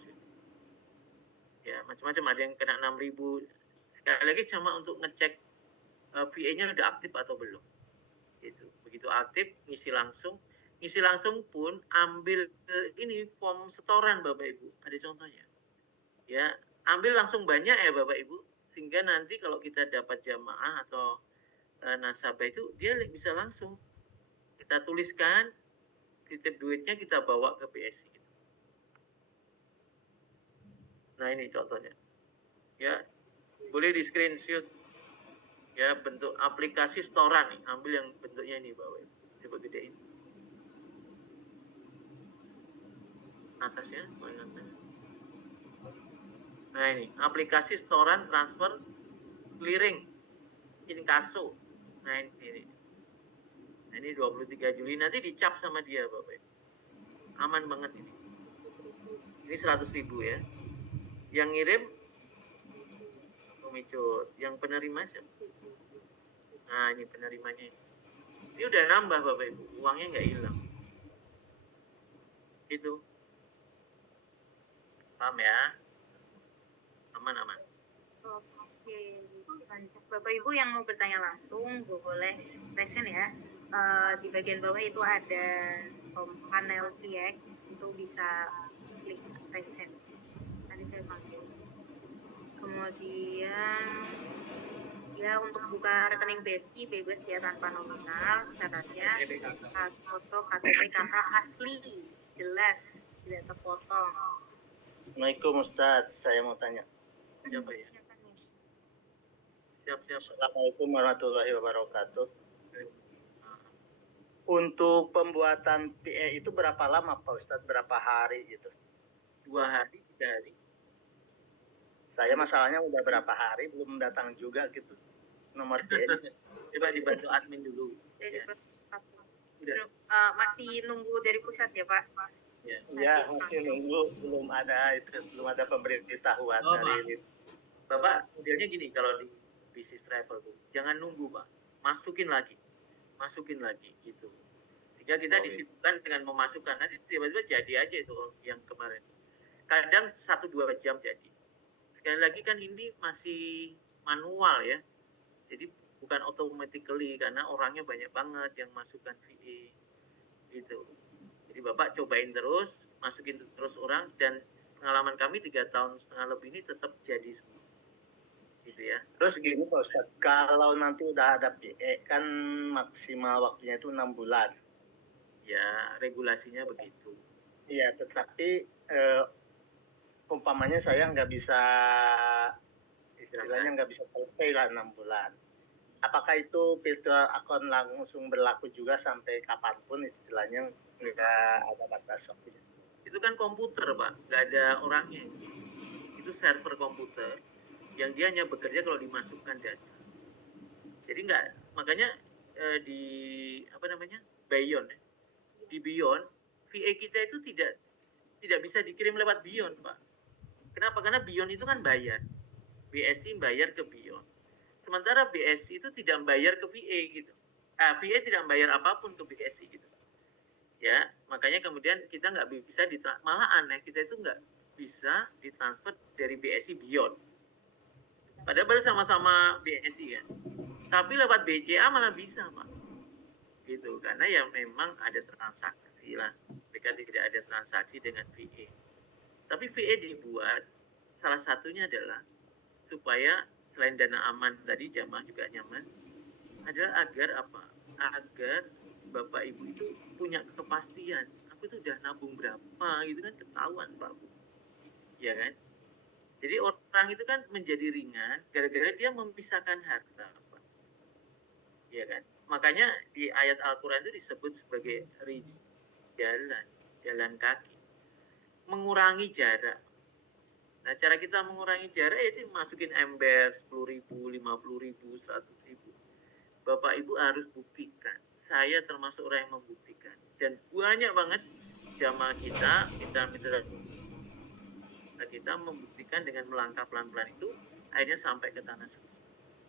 ya. Ya, macam-macam, ada yang kena 6.000. Sekali lagi cuma untuk ngecek VA-nya udah aktif atau belum. Gitu. Begitu aktif ngisi langsung pun ambil ini form setoran Bapak Ibu. Ada contohnya. Ya, ambil langsung banyak ya Bapak Ibu, sehingga nanti kalau kita dapat jamaah atau nasabah itu dia bisa langsung kita tuliskan, titip duitnya kita bawa ke BSI. Nah ini contohnya ya, boleh di screenshot ya, bentuk aplikasi setoran nih, ambil yang bentuknya ini Bapak Ibu, coba gedein atasnya, paling atas. Nah ini aplikasi setoran transfer clearing inkaso. Nah ini 23 Juli nanti dicap sama dia Bapak. Aman banget ini. Ini 100.000 ya. Yang ngirim Micut, yang penerima siapa? Nah ini penerimanya. Ini udah nambah Bapak Ibu, uangnya nggak hilang. Itu. Paham ya? Aman. Oke, Bapak Ibu yang mau bertanya langsung boleh present ya. Di bagian bawah itu ada panel react, itu bisa klik present. Nanti saya panggil. Kemudian ya untuk buka rekening BSI bebas ya tanpa nominal. Syaratnya foto KTP kakak asli, jelas, tidak terpotong. Assalamualaikum Ustadz, saya mau tanya. Siapa ya? Siap. Assalamualaikum warahmatullahi wabarakatuh. Untuk pembuatan PE itu berapa lama Pak Ustadz? Berapa hari gitu? 2 hari, 3 hari. Saya masalahnya udah berapa hari belum datang juga gitu nomor PE. Coba dibantu admin dulu. Dari Ya. pusat. Udah. Masih nunggu dari pusat ya Pak? Ya. Iya, masih nunggu, belum ada pemberitahuan Oh, dari Bapak modelnya gini, kalau di bisnis travel tuh jangan nunggu Pak, masukin lagi gitu. Sehingga kita disibukkan dengan memasukkan, nanti tiba-tiba jadi aja itu yang kemarin. Kadang 1-2 jam jadi. Sekali lagi kan ini masih manual ya, jadi bukan automatically karena orangnya banyak banget yang masukkan VA gitu. Jadi Bapak cobain terus, masukin terus orang, dan pengalaman kami 3,5 tahun lebih ini tetap jadi semua. Gitu ya. Terus gini Pak Ustadz, kalau nanti udah ada PE kan maksimal waktunya itu 6 bulan. Ya, regulasinya begitu. Iya, tetapi umpamanya saya nggak bisa, istilahnya nggak bisa selesai lah 6 bulan. Apakah itu fitur akun langsung berlaku juga sampai kapanpun, istilahnya nggak ada batas waktunya? Itu kan komputer, Pak, nggak ada orangnya. Itu server komputer yang dia hanya bekerja kalau dimasukkan data. Jadi nggak, makanya di apa namanya, Beyond, di Beyond VA kita itu tidak bisa dikirim lewat Beyond, Pak. Kenapa? Karena Beyond itu kan bayar. BSI bayar ke Beyond. Sementara BSI itu tidak membayar ke VA gitu. VA tidak membayar apapun ke BSI gitu. Ya, makanya kemudian kita nggak bisa malah aneh, kita itu nggak bisa ditransfer dari BSI Beyond. Padahal baru sama-sama BSI kan. Tapi lewat BCA malah bisa, Pak. Gitu, karena ya memang ada transaksi lah. Mereka tidak ada transaksi dengan VA. Tapi VA dibuat, salah satunya adalah supaya selain dana aman tadi, jamaah juga nyaman, adalah agar apa? Agar Bapak Ibu itu punya kepastian. Aku itu udah nabung berapa gitu kan, ketahuan Pak. Ya kan? Jadi orang itu kan menjadi ringan gara-gara dia memisahkan harta, Pak. Ya kan? Makanya di ayat Al-Quran itu disebut sebagai jalan kaki, mengurangi jarak. Nah, cara kita mengurangi jarak itu masukin ember 10.000, 50.000, 100.000. Bapak Ibu harus buktikan. Saya termasuk orang yang membuktikan. Dan banyak banget jamaah kita, mitra-mitra kita membuktikan dengan melangkah pelan-pelan itu, akhirnya sampai ke tanah suci.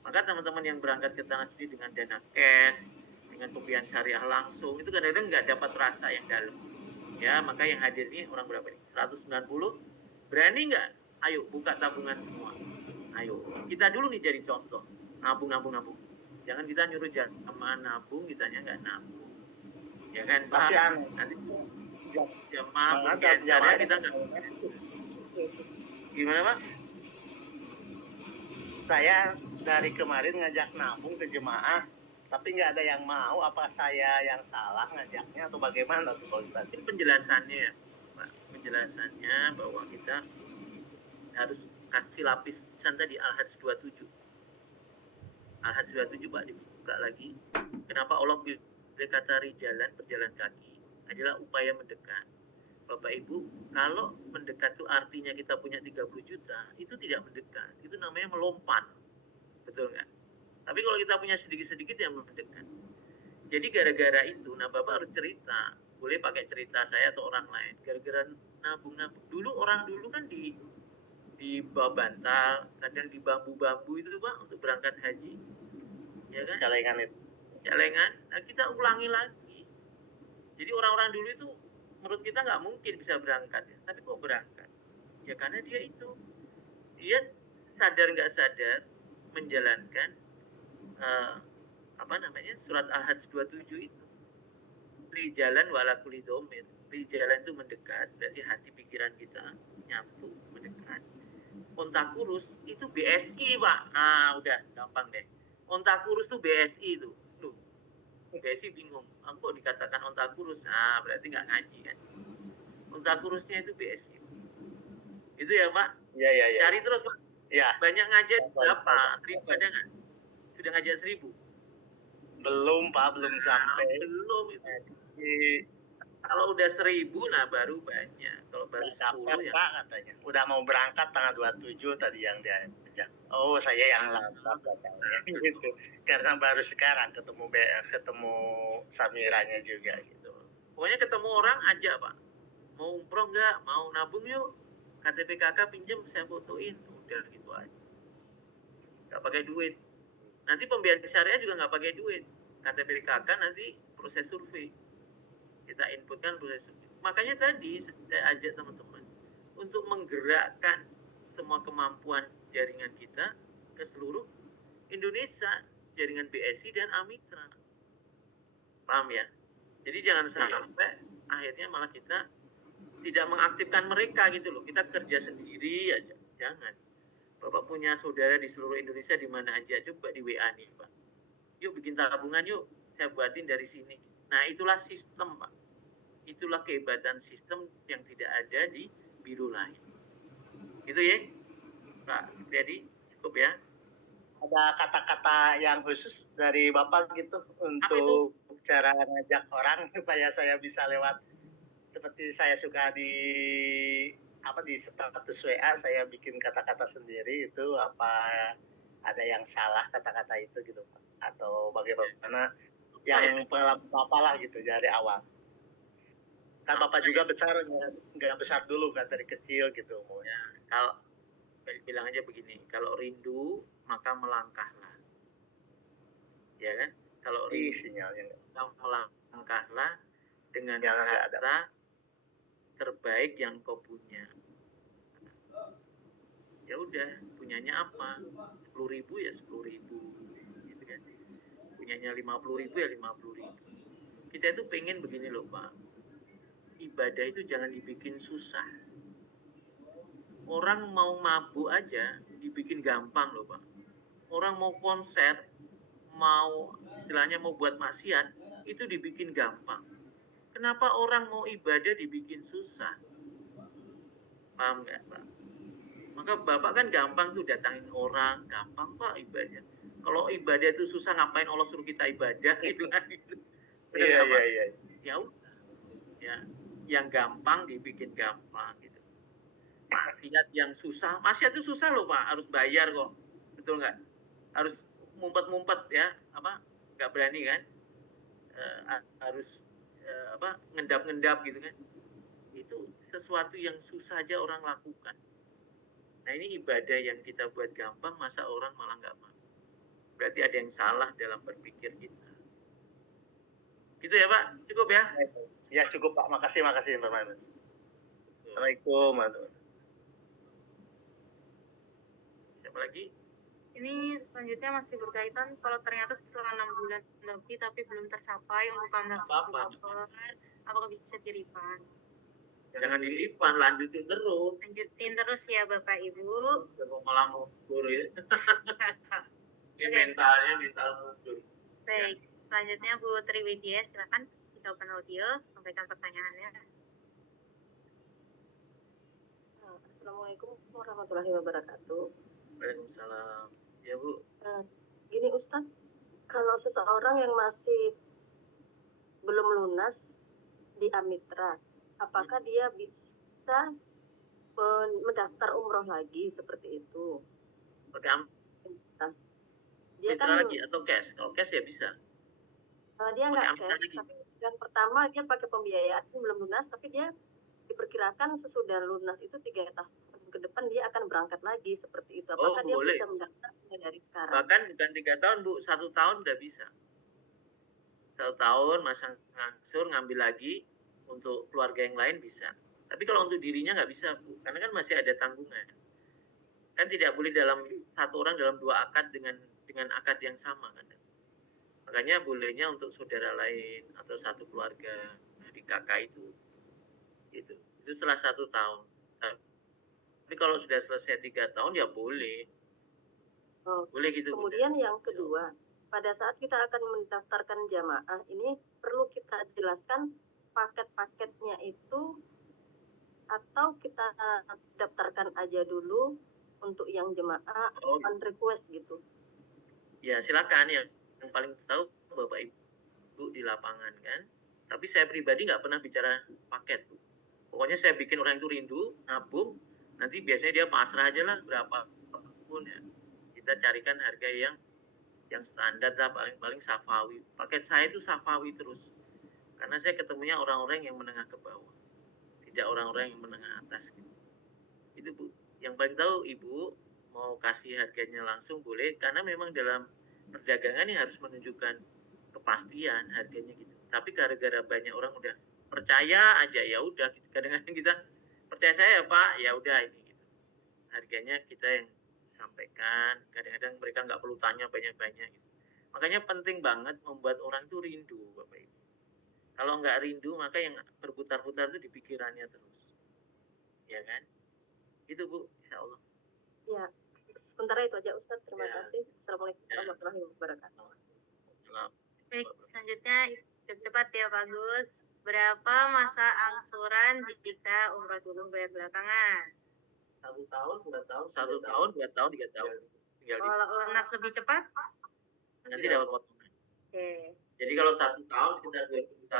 Maka teman-teman yang berangkat ke tanah suci dengan dana cash, dengan pembiayaan syariah langsung, itu kadang-kadang nggak dapat rasa yang dalam. Ya, maka yang hadir ini orang berapa nih? 190. Berani nggak? Ayo buka tabungan semua. Ayo, kita dulu nih jadi contoh. Nabung. Jangan kita nyuruh jamaah nabung, kitanya nggak nabung. Ya kan, Pak? Nanti jamaah pembiayaan syariah kita nggak. Gimana, Pak? Saya dari kemarin ngajak nabung ke jemaah, tapi nggak ada yang mau. Apa saya yang salah ngajaknya atau bagaimana tuh Pak Ustadz? Ini penjelasannya ya, Pak. Penjelasannya bahwa kita harus kasih lapisan tadi Al-Hajj 27. Al-Hajj 27 Pak dibuka lagi. Kenapa Allah pilih kata rijalan, berjalan kaki? Adalah upaya mendekat. Bapak Ibu, kalau mendekat itu artinya kita punya 30 juta, itu tidak mendekat. Itu namanya melompat. Betul nggak? Tapi kalau kita punya sedikit-sedikit yang mendekat. Jadi gara-gara itu, nah Bapak harus cerita. Boleh pakai cerita saya atau orang lain. Gara-gara nabung-nabung. Dulu orang dulu kan di bawah bantal, kadang di bambu-bambu itu Pak untuk berangkat haji. Ya kan? Celengan itu. Celengan. Nah, kita ulangi lagi. Jadi orang-orang dulu itu menurut kita nggak mungkin bisa berangkat, ya. Tapi kok berangkat? Ya karena dia sadar nggak sadar menjalankan surat Al-Hajj 27 itu. Rijalan wala kulli domir. Rijalan itu mendekat, berarti hati pikiran kita nyatu mendekat. Onta kurus itu BSI, Pak. Nah, udah gampang deh. Onta kurus itu BSI itu. Loh, BSI bingung. Kok dikatakan onta kurus? Nah, berarti nggak ngaji kan. Onta kurusnya itu BSI. Itu ya, Pak? Iya. Cari terus, Pak. Ya. Banyak ngajak berapa? 1.000 ada nggak? Sudah ngajak 1.000? Belum, Pak. Belum sampai. Belum itu. Kalau udah 1.000, nah baru banyak. Kalau baru 10 ya. Pak katanya. Udah mau berangkat tanggal 27 tadi yang dia ajak. Oh, saya yang lambat katanya. Gitu. Karena baru sekarang ketemu Samiranya juga gitu. Pokoknya ketemu orang aja, Pak. Mau umroh nggak? Mau nabung yuk. KTP kakak pinjam, saya fotoin. Udah gitu aja. Nggak pakai duit. Nanti pembiayaan syariah juga nggak pakai duit. KTP kakak nanti proses survei. Kita inputkan proses survei. Makanya tadi saya ajak teman-teman untuk menggerakkan semua kemampuan jaringan kita ke seluruh Indonesia, jaringan BSI dan Amitra. Paham ya? Jadi jangan sampai akhirnya malah kita tidak mengaktifkan mereka gitu loh. Kita kerja sendiri aja, jangan. Bapak punya saudara di seluruh Indonesia di mana aja, coba di WA nih Pak. Yuk bikin tabungan yuk, saya buatin dari sini. Nah itulah sistem Pak. Itulah kehebatan sistem yang tidak ada di biru lain. Gitu ya Pak Jadi cukup ya. Ada kata-kata yang khusus dari Bapak gitu untuk cara ngajak orang supaya saya bisa lewat, seperti saya suka di status WA saya bikin kata-kata sendiri, itu apa ada yang salah kata-kata itu gitu Pak? Atau bagaimana yang pengalaman Bapak lah gitu dari awal? Kan Bapak juga besar, nggak besar dulu kan, dari kecil gitu. Ya, kalau bilang aja begini, kalau rindu maka melangkahlah, ya kan? Kalau rindu sinyalnya melangkahlah dengan kata terbaik yang kau punya. Ya udah, punyanya apa? 10.000 ya 10.000, gitu kan? Punyanya 50.000 ya 50.000. Kita itu pengen begini loh Pak, ibadah itu jangan dibikin susah. Orang mau mabuk aja dibikin gampang loh Pak. Orang mau konser, mau istilahnya mau buat maksiat, itu dibikin gampang. Kenapa orang mau ibadah dibikin susah? Paham nggak Pak? Maka Bapak kan gampang tuh datangin orang, gampang Pak ibadah. Kalau ibadah itu susah, ngapain Allah suruh kita ibadah? Gitu kan? Iya. Ya udah, ya yang gampang dibikin gampang gitu. Maksiat yang susah, maksiat itu susah loh Pak, harus bayar kok, betul nggak? Harus mumpet-mumpet ya, nggak berani kan? Harus ngendap-ngendap gitu kan? Itu sesuatu yang susah aja orang lakukan. Nah ini ibadah yang kita buat gampang, masa orang malah nggak mau? Berarti ada yang salah dalam berpikir kita. Gitu ya Pak, cukup ya? Ya cukup Pak, makasih Pak Maimun. Assalamualaikum. Siapa lagi? Ini selanjutnya masih berkaitan, kalau ternyata setelah 6 bulan lebih tapi belum tercapai untuk transaksi broker, apakah bisa di-refund? Jangan di-refund, lanjutin terus. Lanjutin terus ya Bapak Ibu. Jangan malah mundur ya. Ini mental mundur. Baik, selanjutnya Bu Triwidya, silakan bisa open audio, sampaikan pertanyaannya. Assalamualaikum warahmatullahi wabarakatuh. Waalaikumsalam. Ya Bu. Gini Ustadz, kalau seseorang yang masih belum lunas di Amitra, apakah dia bisa mendaftar umroh lagi seperti itu? Pakai Dia kan lagi atau cash? Kalau cash ya bisa. Dia nggak cash. Yang pertama dia pakai pembiayaan belum lunas, tapi dia diperkirakan sesudah lunas itu 3 tahun ke depan dia akan berangkat lagi seperti itu. Apakah dia boleh. bisa mendaftar dari sekarang? Bahkan bukan 3 tahun Bu, 1 tahun udah bisa. 1 tahun masang ngangsur ngambil lagi untuk keluarga yang lain bisa. Tapi kalau untuk dirinya nggak bisa Bu, karena kan masih ada tanggungan. Kan tidak boleh dalam satu orang dalam 2 akad dengan akad yang sama kan. Makanya bolehnya untuk saudara lain atau satu keluarga di kakak itu. Gitu. Itu setelah 1 tahun. Tapi kalau sudah selesai 3 tahun ya boleh. Boleh gitu. Kemudian yang kedua, pada saat kita akan mendaftarkan jamaah ini perlu kita jelaskan paket-paketnya itu, atau kita daftarkan aja dulu untuk yang jemaah on request gitu. Ya silakan ya. Yang paling tahu Bapak Ibu di lapangan kan. Tapi saya pribadi nggak pernah bicara paket Bu. Pokoknya saya bikin orang itu rindu, nabung, nanti biasanya dia pasrah aja lah berapa pun ya. Kita carikan harga yang standar lah, paling safawi. Paket saya itu safawi terus. Karena saya ketemunya orang-orang yang menengah ke bawah. Tidak orang-orang yang menengah atas gitu. Itu Bu. Yang paling tahu Ibu mau kasih harganya langsung boleh, karena memang dalam perdagangan yang harus menunjukkan kepastian harganya gitu. Tapi gara-gara banyak orang udah percaya aja ya udah gitu. Kadang-kadang kita percaya saya ya Pak, ya udah ini gitu. Harganya kita yang sampaikan. Kadang-kadang mereka nggak perlu tanya banyak-banyak gitu. Makanya penting banget membuat orang itu rindu Bapak Ibu. Kalau nggak rindu maka yang berputar-putar itu di pikirannya terus. ya kan? Itu Bu, insya Allah. Ya, sementara itu aja Ustadz. Terima Ya. kasih. Assalamualaikum warahmatullahi wabarakatuh. Baik, selanjutnya cepat ya Pak Gus. Berapa masa angsuran jika umroh dulu bayar belakangan? 1 tahun, 2 tahun, 1 tahun, 2 tahun, 3 tahun. Tinggal di Kalau lunas lebih cepat? nanti dapat potongan. Oke. Jadi kalau 1 tahun sekitar 2 juta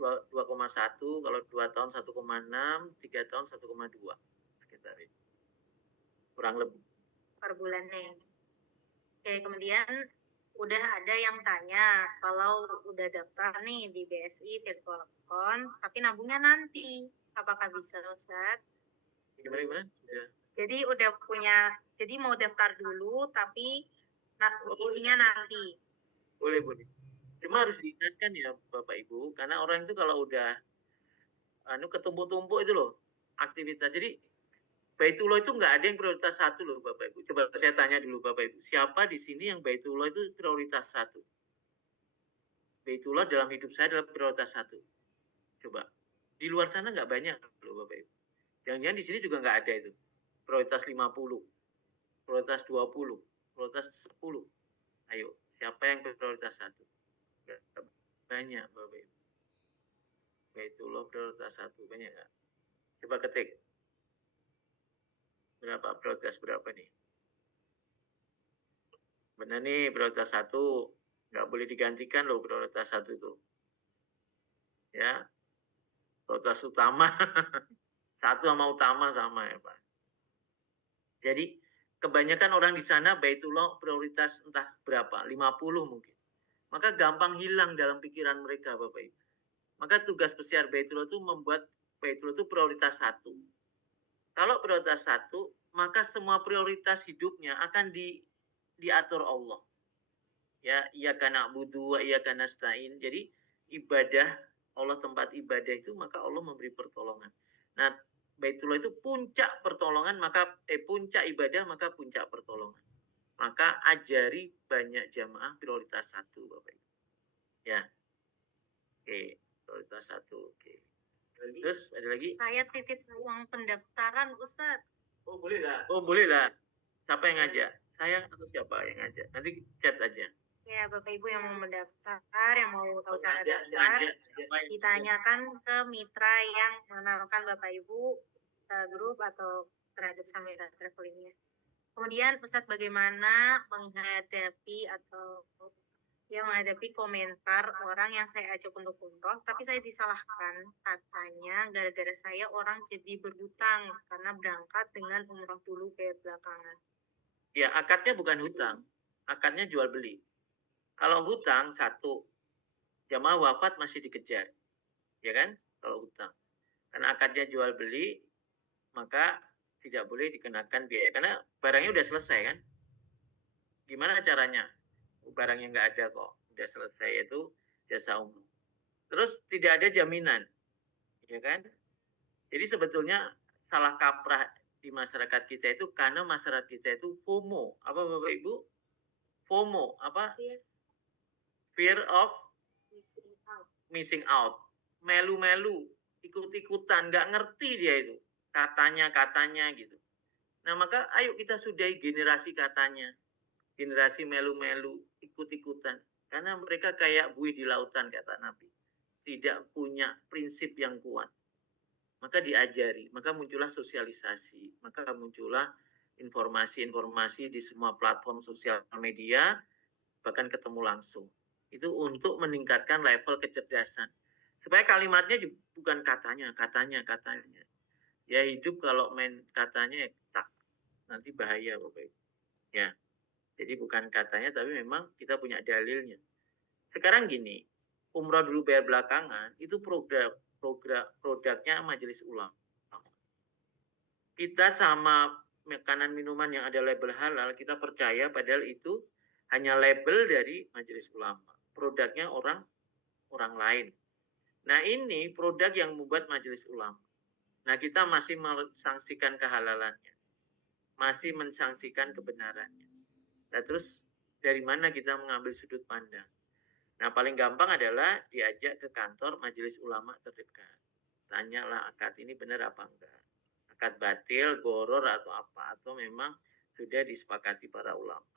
2,1, kalau 2 tahun 1,6, 3 tahun 1,2 sekitar itu. Kurang lebih. Per bulannya. Oke, kemudian udah ada yang tanya, kalau udah daftar nih di BSI Virtual Account, tapi nabungnya nanti, apakah bisa Ustaz? Gimana? Ya. Jadi udah punya, jadi mau daftar dulu, tapi isinya nanti. Boleh. Cuma harus diingatkan ya Bapak Ibu, karena orang itu kalau udah ketumpuk-tumpuk itu loh aktivitas. Jadi Baitullah itu nggak ada yang prioritas 1 loh Bapak Ibu. Coba saya tanya dulu Bapak Ibu, siapa di sini yang Baitullah itu prioritas 1? Baitullah dalam hidup saya adalah prioritas 1. Coba. Di luar sana nggak banyak loh Bapak Ibu. Jangan-jangan di sini juga nggak ada itu. Prioritas 50, prioritas 20, prioritas 10. Ayo, siapa yang prioritas 1? Banyak Bapak Ibu. Baitullah prioritas 1, banyak nggak? Coba ketik. Berapa prioritas berapa nih? Benar nih prioritas 1, nggak boleh digantikan loh prioritas 1 itu. Ya, prioritas utama 1 sama utama sama ya Pak. Jadi kebanyakan orang di sana Baitullah prioritas entah berapa, 50 mungkin. Maka gampang hilang dalam pikiran mereka Bapak Ibu. Maka tugas pesiar Baitullah itu membuat Baitullah itu prioritas 1. Kalau prioritas 1, maka semua prioritas hidupnya akan diatur Allah. Ya, iyyaka na'budu wa iyyaka nasta'in. Jadi ibadah Allah, tempat ibadah itu maka Allah memberi pertolongan. Nah, Baitullah itu puncak pertolongan, maka puncak ibadah, maka puncak pertolongan. Maka ajari banyak jamaah prioritas 1 Bapak Ibu. Ya. Oke, prioritas 1. Oke. Terus ada lagi? Saya titip uang pendaftaran Ustadz. Oh boleh lah. Siapa yang ngajak? Saya atau siapa yang ngajak? Nanti chat aja. Ya, Bapak Ibu yang mau mendaftar, yang mau tahu cara daftar, ditanyakan ke mitra yang mengenalkan Bapak Ibu grup atau terhadap Samira Travelingnya. Kemudian Ustadz bagaimana menghadapi komentar orang yang saya ajak untuk umroh, tapi saya disalahkan, katanya gara-gara saya orang jadi berhutang karena berangkat dengan umroh dulu ke belakangan. Ya, akadnya bukan hutang, akadnya jual beli. Kalau hutang 1, jamaah wafat masih dikejar, ya kan? Kalau hutang, karena akadnya jual beli, maka tidak boleh dikenakan biaya, karena barangnya udah selesai kan? Gimana caranya? Barangnya nggak ada kok, udah selesai, itu jasa umroh. Terus tidak ada jaminan, ya kan? Jadi sebetulnya salah kaprah di masyarakat kita itu karena masyarakat kita itu FOMO. Apa Bapak Ibu? FOMO apa? Fear of missing out. Melu-melu, ikut-ikutan, nggak ngerti dia itu. Katanya gitu. Nah maka ayo kita sudahi generasi katanya. Generasi melu-melu, ikut-ikutan. Karena mereka kayak buih di lautan, kata Nabi. Tidak punya prinsip yang kuat. Maka diajari, maka muncullah sosialisasi, maka muncullah informasi-informasi di semua platform sosial media, bahkan ketemu langsung. Itu untuk meningkatkan level kecerdasan. Supaya kalimatnya bukan katanya. Ya hidup kalau main katanya, ya tak. Nanti bahaya Bapak Ibu. Ya. Jadi bukan katanya, tapi memang kita punya dalilnya. Sekarang gini, umroh dulu bayar belakangan, itu produknya Majelis Ulama. Kita sama makanan minuman yang ada label halal, kita percaya padahal itu hanya label dari Majelis Ulama. Produknya orang lain. Nah ini produk yang membuat Majelis Ulama. Nah kita masih mensangsikan kehalalannya. Masih mensangsikan kebenarannya. Nah terus dari mana kita mengambil sudut pandang? Nah paling gampang adalah diajak ke kantor Majelis Ulama terdekat. tanyalah akad ini benar apa enggak. Akad batil, goror atau apa, atau memang sudah disepakati para ulama.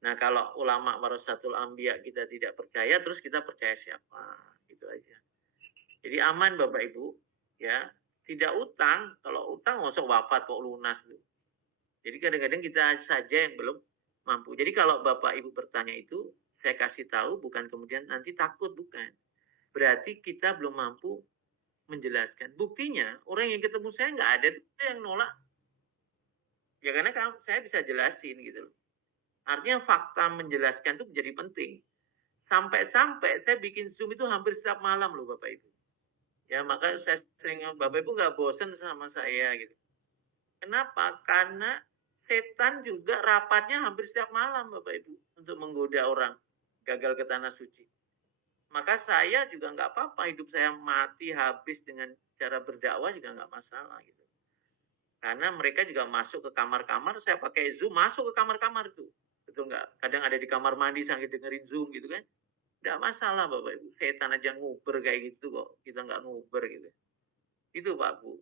Nah, kalau ulama warasatul anbiya kita tidak percaya, terus kita percaya siapa? Gitu aja. Jadi aman Bapak Ibu, ya. Tidak utang, kalau utang masuk wafat kok lunas. Jadi kadang-kadang kita saja yang belum mampu. Jadi kalau Bapak Ibu bertanya itu, saya kasih tahu bukan kemudian nanti takut, bukan. Berarti kita belum mampu menjelaskan. Buktinya orang yang ketemu saya nggak ada tuh yang nolak. Ya karena saya bisa jelasin gitu loh. Artinya fakta menjelaskan itu menjadi penting. Sampai-sampai saya bikin Zoom itu hampir setiap malam loh Bapak Ibu. Ya maka saya sering, Bapak Ibu nggak bosan sama saya gitu. Kenapa? Karena setan juga rapatnya hampir setiap malam Bapak Ibu untuk menggoda orang gagal ke tanah suci. Maka saya juga nggak apa-apa hidup saya mati habis dengan cara berdakwah juga nggak masalah gitu. Karena mereka juga masuk ke kamar-kamar, saya pakai Zoom masuk ke kamar-kamar tuh. Betul nggak? Kadang ada di kamar mandi sambil dengerin Zoom gitu kan. Nggak masalah Bapak Ibu. Setan aja nguber kayak gitu kok. Kita nggak nguber gitu. Itu Pak Bu.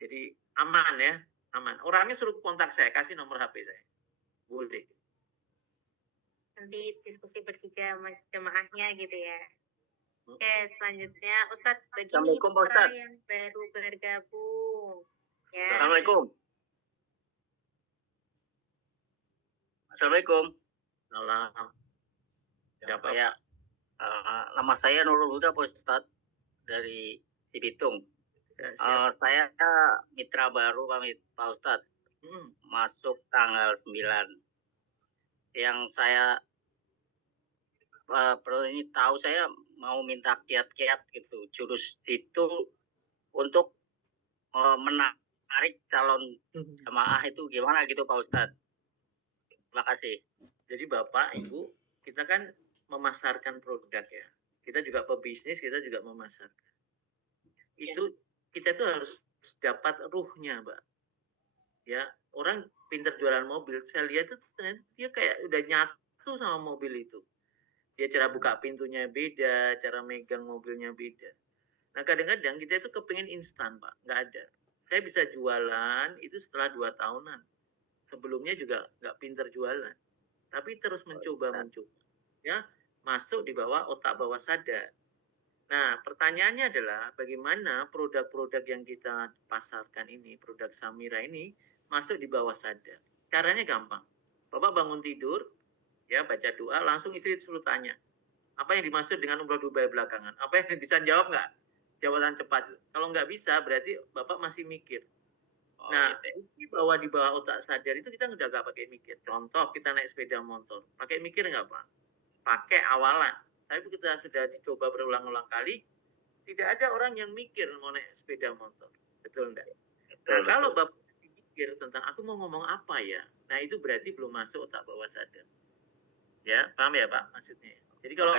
Jadi aman ya. Aman. Orangnya suruh kontak saya. Kasih nomor HP saya. Boleh. Nanti diskusi bertiga sama jemaahnya gitu ya. Oke, selanjutnya Ustadz, bagi Assalamualaikum, Pak mitra Ustadz. yang baru bergabung. Ya. Assalamualaikum. Assalamualaikum. Salam. Siapa? Ya, nama saya Nurul Huda, Pak Ustadz, dari Cibitung. Ya, Saya mitra baru Pak Ustadz, masuk tanggal 9. Yang saya perlu ini tahu, saya mau minta kiat-kiat gitu, jurus itu untuk menarik calon jemaah itu gimana gitu Pak Ustadz. Terima kasih. Jadi Bapak, Ibu, kita kan memasarkan produk ya. Kita juga pebisnis, kita juga memasarkan. Itu kita tuh harus dapat ruhnya, Mbak. Ya, orang pintar jualan mobil, saya lihat tuh dia kayak udah nyatu sama mobil itu. Dia cara buka pintunya beda, cara megang mobilnya beda. Nah, kadang-kadang kita itu kepingin instan, Pak. Nggak ada. Saya bisa jualan itu setelah 2 tahunan. Sebelumnya juga nggak pintar jualan. Tapi terus mencoba. Ya, masuk di bawah otak bawah sadar. Nah, pertanyaannya adalah bagaimana produk-produk yang kita pasarkan ini, produk Samira ini, masuk di bawah sadar. Caranya gampang. Bapak bangun tidur, ya baca doa, langsung istri suruh tanya. Apa yang dimaksud dengan umroh Dubai belakangan? Apa yang bisa jawab nggak? Jawaban cepat. Kalau nggak bisa, berarti Bapak masih mikir. Nah, ini bahwa di bawah otak sadar itu kita udah nggak pakai mikir. Contoh, kita naik sepeda motor. Pakai mikir nggak, Pak? Pakai awalan. Tapi kita sudah dicoba berulang-ulang kali, tidak ada orang yang mikir mau naik sepeda motor. Betul enggak? Nah, kalau Bapak pikir tentang aku mau ngomong apa ya, nah itu berarti belum masuk otak bawah sadar. Ya, paham ya Pak maksudnya? Jadi kalau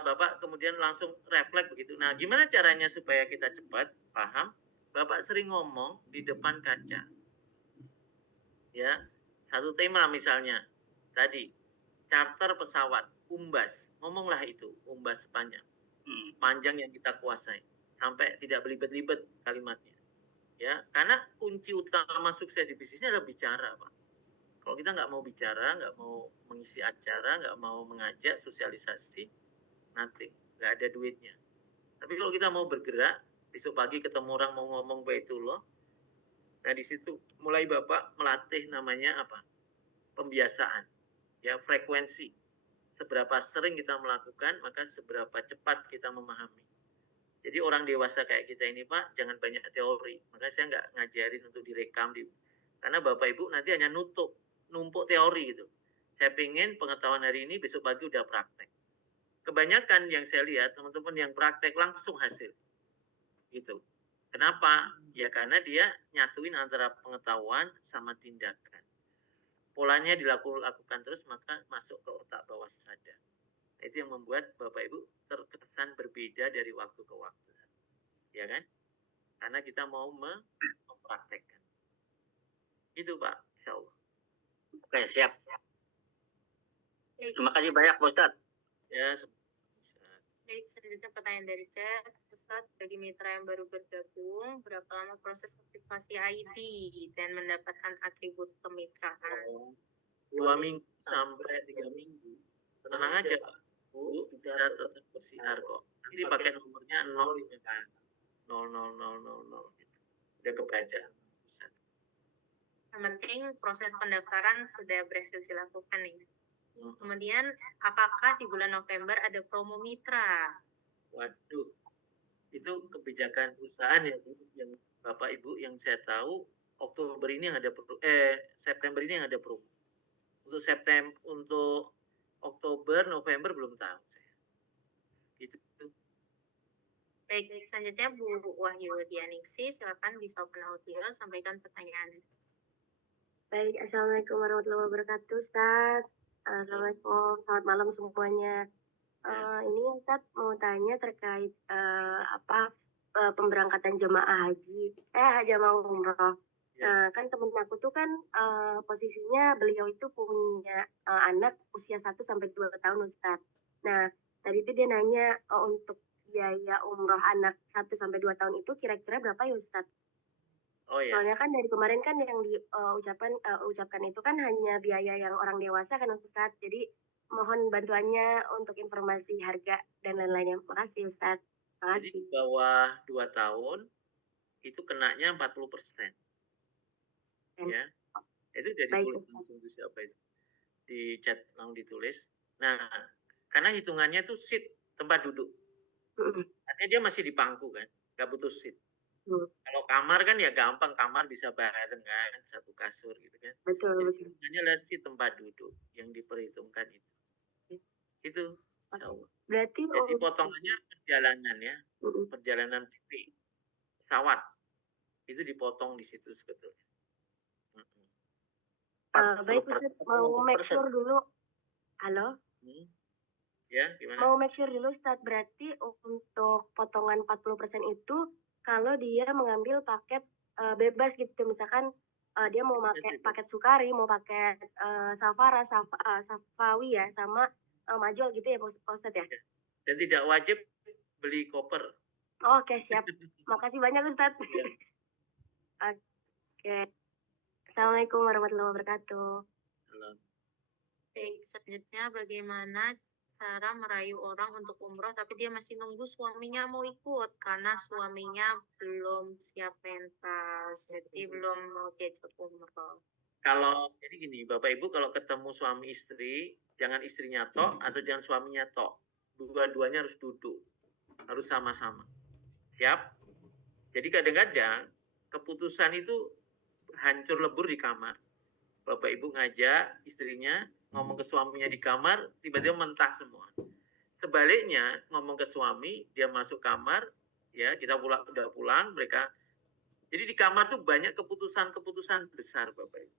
Bapak kemudian langsung refleks begitu. Nah, gimana caranya supaya kita cepat paham? Bapak sering ngomong di depan kaca. Ya, satu tema misalnya tadi charter pesawat, umbas, ngomonglah itu, umbas sepanjang yang kita kuasai, sampai tidak belibet-libet kalimatnya. Ya, karena kunci utama sukses di bisnisnya adalah bicara, Pak. Kalau kita nggak mau bicara, nggak mau mengisi acara, nggak mau mengajak, sosialisasi, nanti nggak ada duitnya. Tapi kalau kita mau bergerak, besok pagi ketemu orang mau ngomong baitullah, nah di situ mulai Bapak melatih namanya apa? Pembiasaan, ya frekuensi. Seberapa sering kita melakukan, maka seberapa cepat kita memahami. Jadi orang dewasa kayak kita ini Pak, jangan banyak teori. Makanya saya nggak ngajarin untuk direkam, karena Bapak Ibu nanti hanya numpuk teori gitu. Saya pengen pengetahuan hari ini, besok pagi udah praktek. Kebanyakan yang saya lihat, teman-teman yang praktek langsung hasil. Gitu. Kenapa? Ya karena dia nyatuin antara pengetahuan sama tindakan. Polanya dilakukan terus, maka masuk ke otak bawah sadar. Itu yang membuat Bapak Ibu terkesan berbeda dari waktu ke waktu. Ya kan? Karena kita mau mempraktekkan. Itu Pak, insya Allah. Oke, siap. Terima kasih banyak Pak Ustadz. Ya, Baik, selanjutnya pertanyaan dari chat. Ustadz, bagi mitra yang baru bergabung, berapa lama proses aktivasi ID dan mendapatkan atribut kemitraan? 2 minggu sampai 3 minggu. Tenang aja, Bu, bisa tetap bersiar kok. Nanti pakai nomornya 0 gitu kan. 00000 gitu. Udah kebaca. Yang penting proses pendaftaran sudah berhasil dilakukan nih. Kemudian, apakah di bulan November ada promo mitra? Waduh, itu kebijakan perusahaan ya, Bu, yang Bapak Ibu yang saya tahu Oktober ini yang ada September ini yang ada promo. Untuk Oktober, November belum tahu saya. Gitu. Baik, selanjutnya Bu Wahyu Dianingsi, silakan bisa open audio, sampaikan pertanyaan. Baik, Assalamualaikum warahmatullahi wabarakatuh, Ustaz. Assalamualaikum, selamat malam semuanya. Ini Ustaz mau tanya terkait pemberangkatan jemaah haji, jemaah umroh. Nah, kan temen aku tuh kan posisinya beliau itu punya anak usia 1 sampai 2 tahun, Ustaz. Nah, tadi itu dia nanya untuk biaya umroh anak 1 sampai 2 tahun itu kira-kira berapa ya, Ustaz? Oh ya. Soalnya kan dari kemarin kan yang ucapkan itu kan hanya biaya yang orang dewasa kan, Ustaz. Jadi mohon bantuannya untuk informasi harga dan lain-lainnya. Makasih, Ustaz. Jadi di bawah 2 tahun itu kenanya 40%. Ya. Itu dari tulis langsung di siapa itu. Di chat langsung ditulis. Nah, karena hitungannya itu seat, tempat duduk. Artinya dia masih di pangku kan, nggak butuh seat. Kalau kamar kan ya gampang, kamar bisa bareng kan, satu kasur gitu kan. Betul. Hitungannya adalah seat, tempat duduk yang diperhitungkan itu. Itu. Berarti jadi potongannya perjalanan ya, perjalanan pesawat itu dipotong di situ sebetulnya. Baik, Ustaz, mau make sure dulu. Halo? Ya, gimana? Mau make sure dulu, Ustaz, berarti untuk potongan 40% itu kalau dia mengambil paket bebas gitu, misalkan dia mau pakai paket Sukari, mau paket Safara, Safawi ya, sama Majol gitu ya, Pak Ustadz ya? Dan tidak wajib beli koper. Oke, siap. Makasih banyak, Ustadz. Ya. Oke. Assalamualaikum warahmatullahi wabarakatuh. Baik, selanjutnya bagaimana cara merayu orang untuk umroh tapi dia masih nunggu suaminya mau ikut karena suaminya belum siap mental, jadi belum mau diajak umroh. Kalau jadi gini, Bapak Ibu kalau ketemu suami istri, jangan istrinya tok atau jangan suaminya tok. Dua-duanya harus duduk, harus sama-sama. Siap? Jadi kadang-kadang keputusan itu hancur lebur di kamar. Bapak Ibu ngajak istrinya ngomong ke suaminya di kamar, tiba-tiba mentah semua. Sebaliknya, ngomong ke suami, dia masuk kamar, ya kita udah pulang, mereka. Jadi di kamar tuh banyak keputusan-keputusan besar, Bapak Ibu.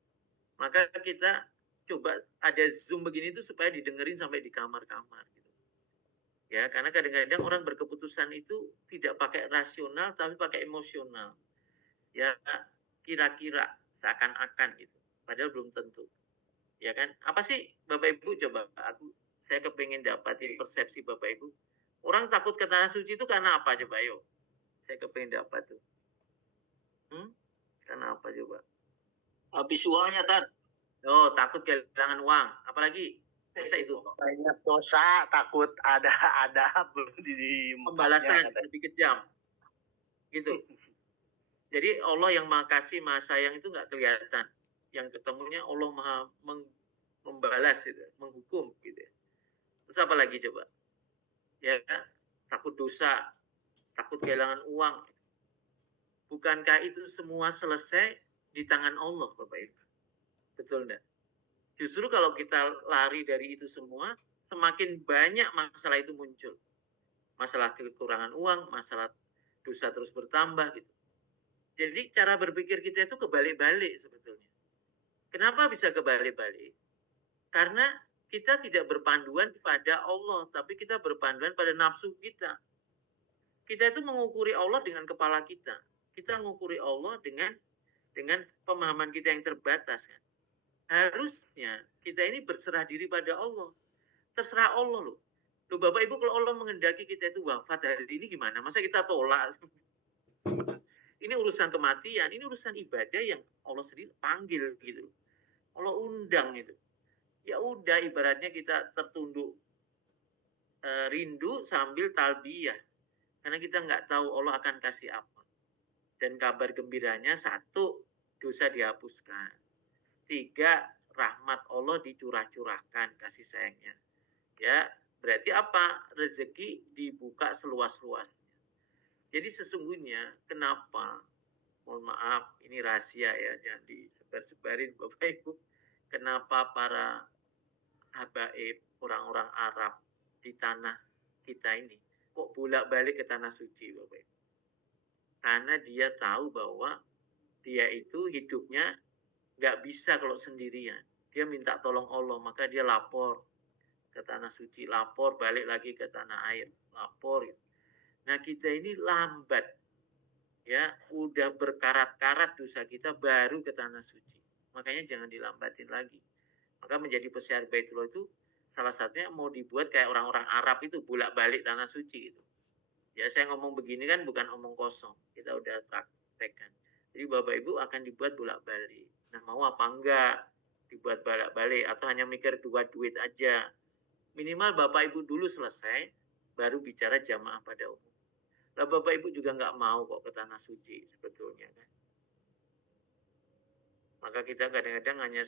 Maka kita coba ada Zoom begini tuh supaya didengerin sampai di kamar-kamar. Gitu. Ya, karena kadang-kadang orang berkeputusan itu tidak pakai rasional, tapi pakai emosional. Ya, kira-kira, seakan-akan gitu. Padahal belum tentu. Ya kan? Apa sih Bapak Ibu coba saya kepengen dapatin persepsi Bapak Ibu. Orang takut ke tanah suci itu karena apa coba yuk? Saya kepengen dapat tuh. Karena apa coba? Habis uangnya, Tad. Oh, takut kehilangan uang. Apalagi? Masa itu? Banyak dosa, takut ada belum di pembalasan lebih kejam. Gitu. Jadi Allah yang Maha Kasih, Maha Sayang itu nggak kelihatan. Yang ketemunya Allah Maha membalas gitu, menghukum gitu. Terus apa lagi coba? Ya, takut dosa, takut kehilangan uang. Bukankah itu semua selesai di tangan Allah, Bapak Ibu? Betul enggak? Justru kalau kita lari dari itu semua, semakin banyak masalah itu muncul. Masalah kekurangan uang, masalah dosa terus bertambah gitu. Jadi cara berpikir kita itu kebalik-balik sebetulnya. Kenapa bisa kebalik-balik? Karena kita tidak berpanduan pada Allah, tapi kita berpanduan pada nafsu kita. Kita itu mengukuri Allah dengan kepala kita. Kita mengukuri Allah dengan pemahaman kita yang terbatas. Kan? Harusnya kita ini berserah diri pada Allah. Terserah Allah loh. Loh Bapak Ibu, kalau Allah menghendaki kita itu wafat hari ini gimana? Masa kita tolak? Ini urusan kematian, ini urusan ibadah yang Allah sendiri panggil gitu. Allah undang itu. Ya udah, ibaratnya kita tertunduk rindu sambil talbiyah. Karena kita nggak tahu Allah akan kasih apa. Dan kabar gembiranya, 1, dosa dihapuskan. 3, rahmat Allah dicurah-curahkan kasih sayangnya. Ya, berarti apa? Rezeki dibuka seluas-luasnya. Jadi sesungguhnya kenapa, mohon maaf, ini rahasia ya, jangan disebar-sebarin Bapak Ibu, kenapa para habaib, orang-orang Arab di tanah kita ini kok bolak-balik ke tanah suci Bapak Ibu? Karena dia tahu bahwa dia itu hidupnya nggak bisa kalau sendirian. Dia minta tolong Allah, maka dia lapor ke tanah suci, lapor balik lagi ke tanah air, lapor. Nah kita ini lambat, ya udah berkarat-karat dosa kita baru ke tanah suci. Makanya jangan dilambatin lagi. Maka menjadi pesiar Baitullah itu salah satunya mau dibuat kayak orang-orang Arab itu bolak-balik tanah suci itu. Ya saya ngomong begini kan bukan omong kosong, kita udah praktekkan. Jadi Bapak Ibu akan dibuat bolak-balik. Nah mau apa enggak dibuat bolak-balik atau hanya mikir dua duit aja. Minimal Bapak Ibu dulu selesai, baru bicara jamaah pada umum. Lah Bapak Ibu juga nggak mau kok ke tanah suci sebetulnya kan. Maka kita kadang-kadang hanya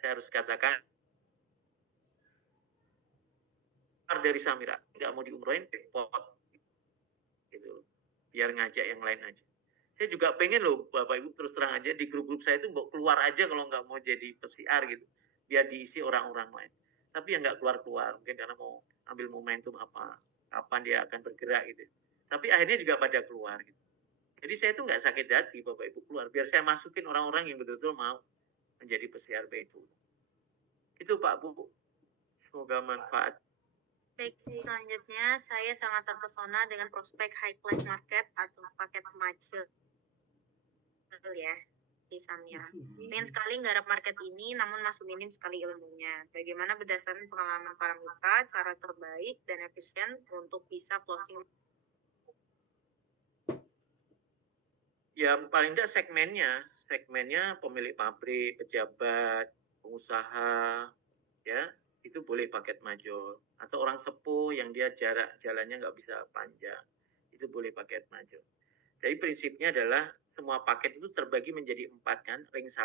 saya harus katakan dari Samira nggak mau diumrohin repot gitu, biar ngajak yang lain aja. Saya juga pengen loh Bapak Ibu, terus terang aja di grup-grup saya itu mau keluar aja kalau nggak mau jadi pesiar gitu, biar diisi orang-orang lain. Tapi ya nggak keluar-keluar, mungkin karena mau ambil momentum apa, kapan dia akan bergerak gitu. Tapi akhirnya juga pada keluar gitu. Jadi saya itu nggak sakit hati Bapak Ibu keluar, biar saya masukin orang-orang yang betul-betul mau menjadi pesiar Baitullah. Itu Pak Bu, semoga manfaat. Baik, selanjutnya saya sangat terpesona dengan prospek high class market atau paket majul ya di Samira. Ingin sekali nggarap market ini, namun masih minim sekali ilmunya. Bagaimana berdasarkan pengalaman para mitra, cara terbaik dan efisien untuk bisa closing? Ya paling tidak segmennya pemilik pabrik, pejabat, pengusaha, ya itu boleh paket majul. Atau orang sepuh yang dia jarak jalannya nggak bisa panjang, itu boleh paket majul. Jadi prinsipnya adalah semua paket itu terbagi menjadi 4 kan, ring 1,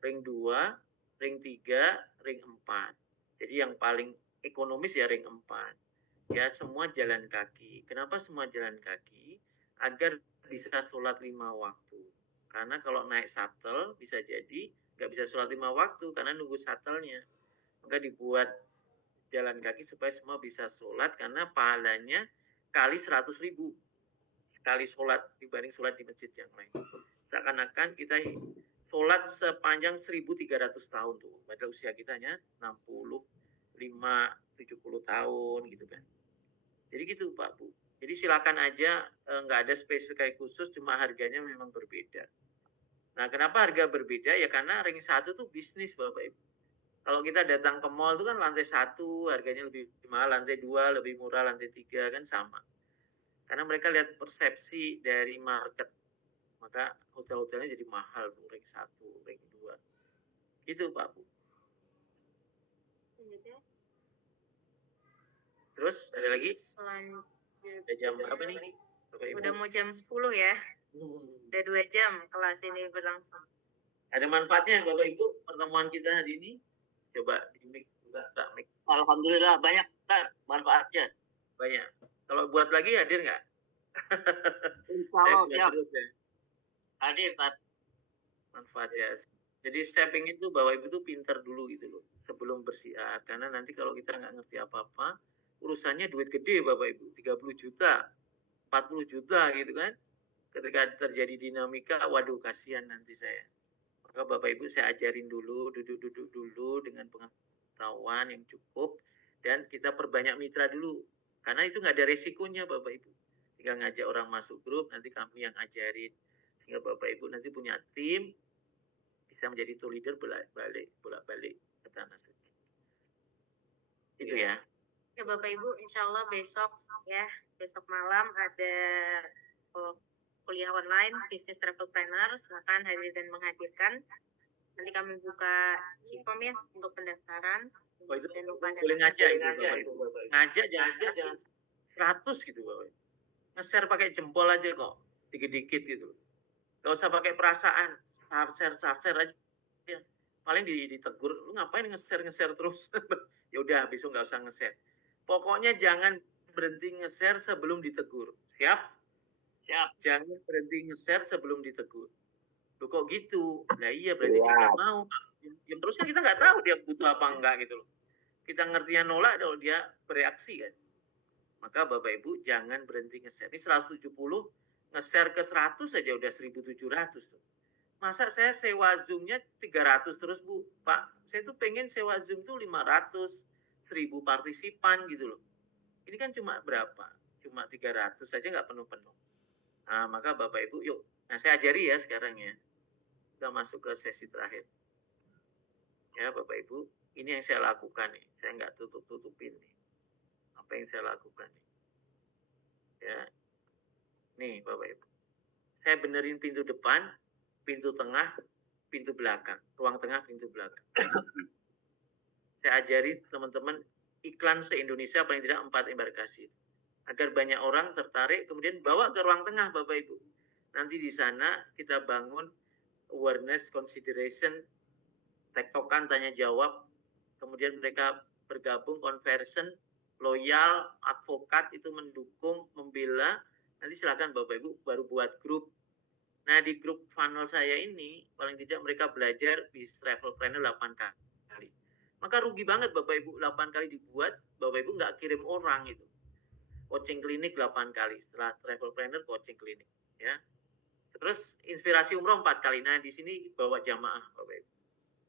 ring 2, ring 3, ring 4. Jadi yang paling ekonomis ya ring 4. Ya semua jalan kaki. Kenapa semua jalan kaki? Agar bisa sholat 5 waktu. Karena kalau naik shuttle bisa jadi nggak bisa sholat 5 waktu karena nunggu shuttle-nya. Maka dibuat jalan kaki supaya semua bisa sholat karena pahalanya kali 100.000 sekali sholat dibanding sholat di masjid yang lain. Seakan-akan kita sholat sepanjang 1.300 tahun tuh. Padahal usia kita hanya 65, 70 tahun gitu kan. Jadi gitu Pak Bu. Jadi silakan aja, nggak ada spesifikasi khusus, cuma harganya memang berbeda. Nah kenapa harga berbeda? Ya karena ring 1 tuh bisnis Bapak Ibu. Kalau kita datang ke mall itu kan lantai 1 harganya lebih mahal, lantai 2 lebih murah, lantai 3 kan sama. Karena mereka lihat persepsi dari market. Maka hotel-hotelnya jadi mahal tuh, ring 1, ring 2. Gitu Pak Bu. Terus ada lagi? Udah jam berapa nih? Bapak Ibu? Udah mau jam 10 ya. Udah 2 jam kelas ini berlangsung. Ada manfaatnya Bapak Ibu pertemuan kita hari ini? Coba di mic juga, mic. Alhamdulillah banyak manfaatnya. Banyak. Kalau buat lagi hadir nggak? Insya Allah siap. Ya. Hadir Pak. Manfaat ya. Jadi saya pengen tuh Bapak Ibu tuh pinter dulu gitu loh sebelum bersiar. Karena nanti kalau kita nggak ngerti apa-apa, urusannya duit gede Bapak Ibu, 30 juta, 40 juta gitu kan. Ketika terjadi dinamika, waduh kasihan nanti saya. Maka Bapak Ibu saya ajarin dulu, duduk-duduk dulu dengan pengetahuan yang cukup dan kita perbanyak mitra dulu. Karena itu nggak ada resikonya Bapak Ibu. tinggal ngajak orang masuk grup, nanti kami yang ajarin. Sehingga Bapak Ibu nanti punya tim, bisa menjadi tool leader bolak-balik ke tanah suci. Itu ya. Ya Bapak Ibu, insya Allah besok malam ada kuliah online bisnis travel planner. Silakan hadir dan menghadirkan. Nanti kami buka Cikom ya untuk pendaftaran. Oh, itu Dan lupa boleh ngajak itu Bapak Ibu. Ngajak jangan 100 gitu Bapak Ibu. Nge-share pakai jempol aja kok, dikit-dikit gitu. Gak usah pakai perasaan, share aja. Paling ditegur, lu ngapain nge-share terus? Ya udah, besok nggak usah nge-share. Pokoknya jangan berhenti nge-share sebelum ditegur. Siap? Jangan berhenti nge-share sebelum ditegur. Loh kok gitu? Nah iya berarti dia nggak mau. Ya terus kan kita nggak tahu dia butuh apa enggak gitu loh. Kita ngertinya nolak kalau dia bereaksi kan. Maka Bapak Ibu jangan berhenti nge-share. Ini 170, nge-share ke 100 saja udah 1.700 tuh. Masa saya sewa Zoom-nya 300 terus Bu? Pak, saya tuh pengen sewa Zoom tuh 500, 1.000 partisipan gitu loh. Ini kan cuma berapa? Cuma 300 saja nggak penuh-penuh. Nah, maka Bapak Ibu yuk. Nah, saya ajari ya sekarang ya. Kita masuk ke sesi terakhir. Ya Bapak Ibu, ini yang saya lakukan nih. Saya nggak tutup-tutupin nih. Apa yang saya lakukan nih. Ya. Nih Bapak Ibu. Saya benerin pintu depan, pintu tengah, pintu belakang. Ruang tengah, pintu belakang. Saya ajari teman-teman iklan se-Indonesia paling tidak 4 embarkasi. Agar banyak orang tertarik, kemudian bawa ke ruang tengah Bapak Ibu. Nanti di sana kita bangun awareness, consideration, tektokan, tanya jawab, kemudian mereka bergabung, conversion, loyal, advokat itu mendukung, membela. Nanti silakan Bapak Ibu baru buat grup. Nah di grup funnel saya ini paling tidak mereka belajar di travel planner 8 kali. Maka rugi banget Bapak Ibu 8 kali dibuat, Bapak Ibu nggak kirim orang itu. Coaching klinik 8 kali setelah travel planner coaching klinik ya. Terus inspirasi umroh 4 kali. Nah di sini bawa jamaah Bapak Ibu.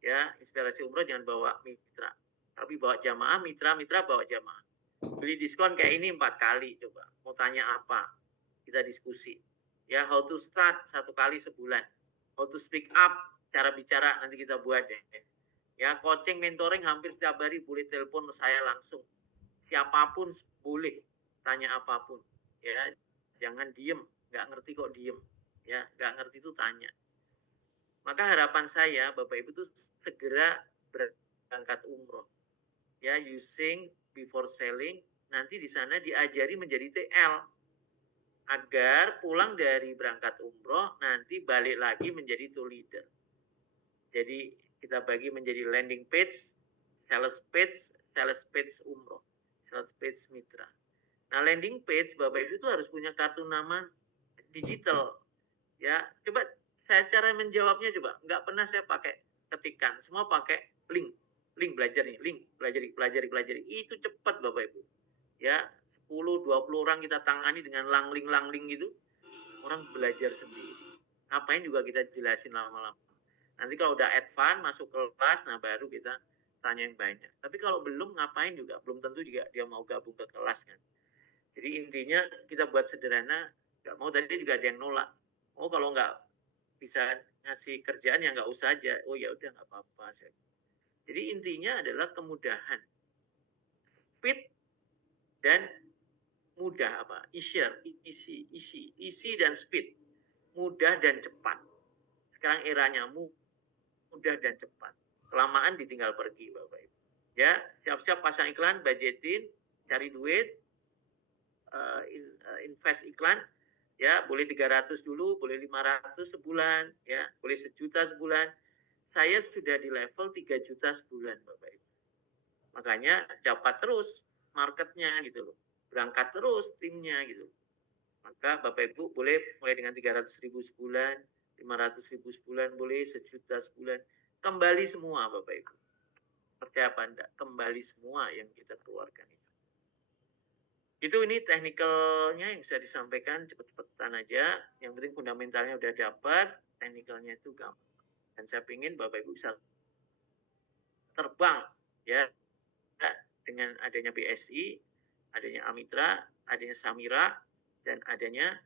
Ya, inspirasi umroh jangan bawa mitra. Tapi bawa jamaah, mitra bawa jamaah. Beli diskon kayak ini 4 kali coba. Mau tanya apa? Kita diskusi. Ya, how to start 1 kali sebulan. How to speak up, cara bicara nanti kita buat deh. Ya, coaching, mentoring hampir setiap hari boleh telepon saya langsung. Siapapun boleh tanya apapun. Ya, jangan diem, nggak ngerti kok diem. Ya, nggak ngerti itu tanya. Maka harapan saya Bapak Ibu tuh segera berangkat umroh. Ya, using before selling, nanti di sana diajari menjadi TL. Agar pulang dari berangkat umroh, nanti balik lagi menjadi tool leader. Jadi kita bagi menjadi landing page, sales page umroh, sales page mitra. Nah landing page Bapak Ibu itu harus punya kartu nama digital. Ya, coba saya cara menjawabnya coba. Nggak pernah saya pakai ketikan, semua pakai link belajar nih, link pelajari. Itu cepat Bapak Ibu. Ya, 10-20 orang kita tangani dengan langling gitu, orang belajar sendiri. Ngapain juga kita jelasin lama-lama. Nanti kalau udah advance masuk ke kelas, nah baru kita tanya yang banyak. Tapi kalau belum ngapain juga, belum tentu juga dia mau gabung ke kelas kan. Jadi intinya kita buat sederhana, nggak mau tadi juga ada yang nolak. Oh kalau nggak bisa ngasih kerjaan ya nggak usah aja. Oh ya udah nggak apa-apa. Jadi intinya adalah kemudahan, speed dan mudah apa? Easy dan speed. Mudah dan cepat. Sekarang eranya mudah dan cepat. Kelamaan ditinggal pergi Bapak Ibu. Ya, siap-siap pasang iklan, budgetin, cari duit, invest iklan. Ya, boleh 300 dulu, boleh 500 sebulan, ya, boleh 1 juta sebulan. Saya sudah di level 3 juta sebulan Bapak Ibu. Makanya dapat terus marketnya gitu loh. Berangkat terus timnya gitu. Maka Bapak Ibu boleh mulai dengan 300.000 sebulan, 500.000 sebulan, boleh 1 juta sebulan. Kembali semua Bapak Ibu. Percaya apa enggak? Kembali semua yang kita keluarkan itu. Itu ini teknikalnya yang bisa disampaikan cepet-cepetan aja. Yang penting fundamentalnya udah dapat, teknikalnya itu gampang. Dan saya ingin Bapak Ibu bisa terbang ya dengan adanya BSI, adanya Amitra, adanya Samira, dan adanya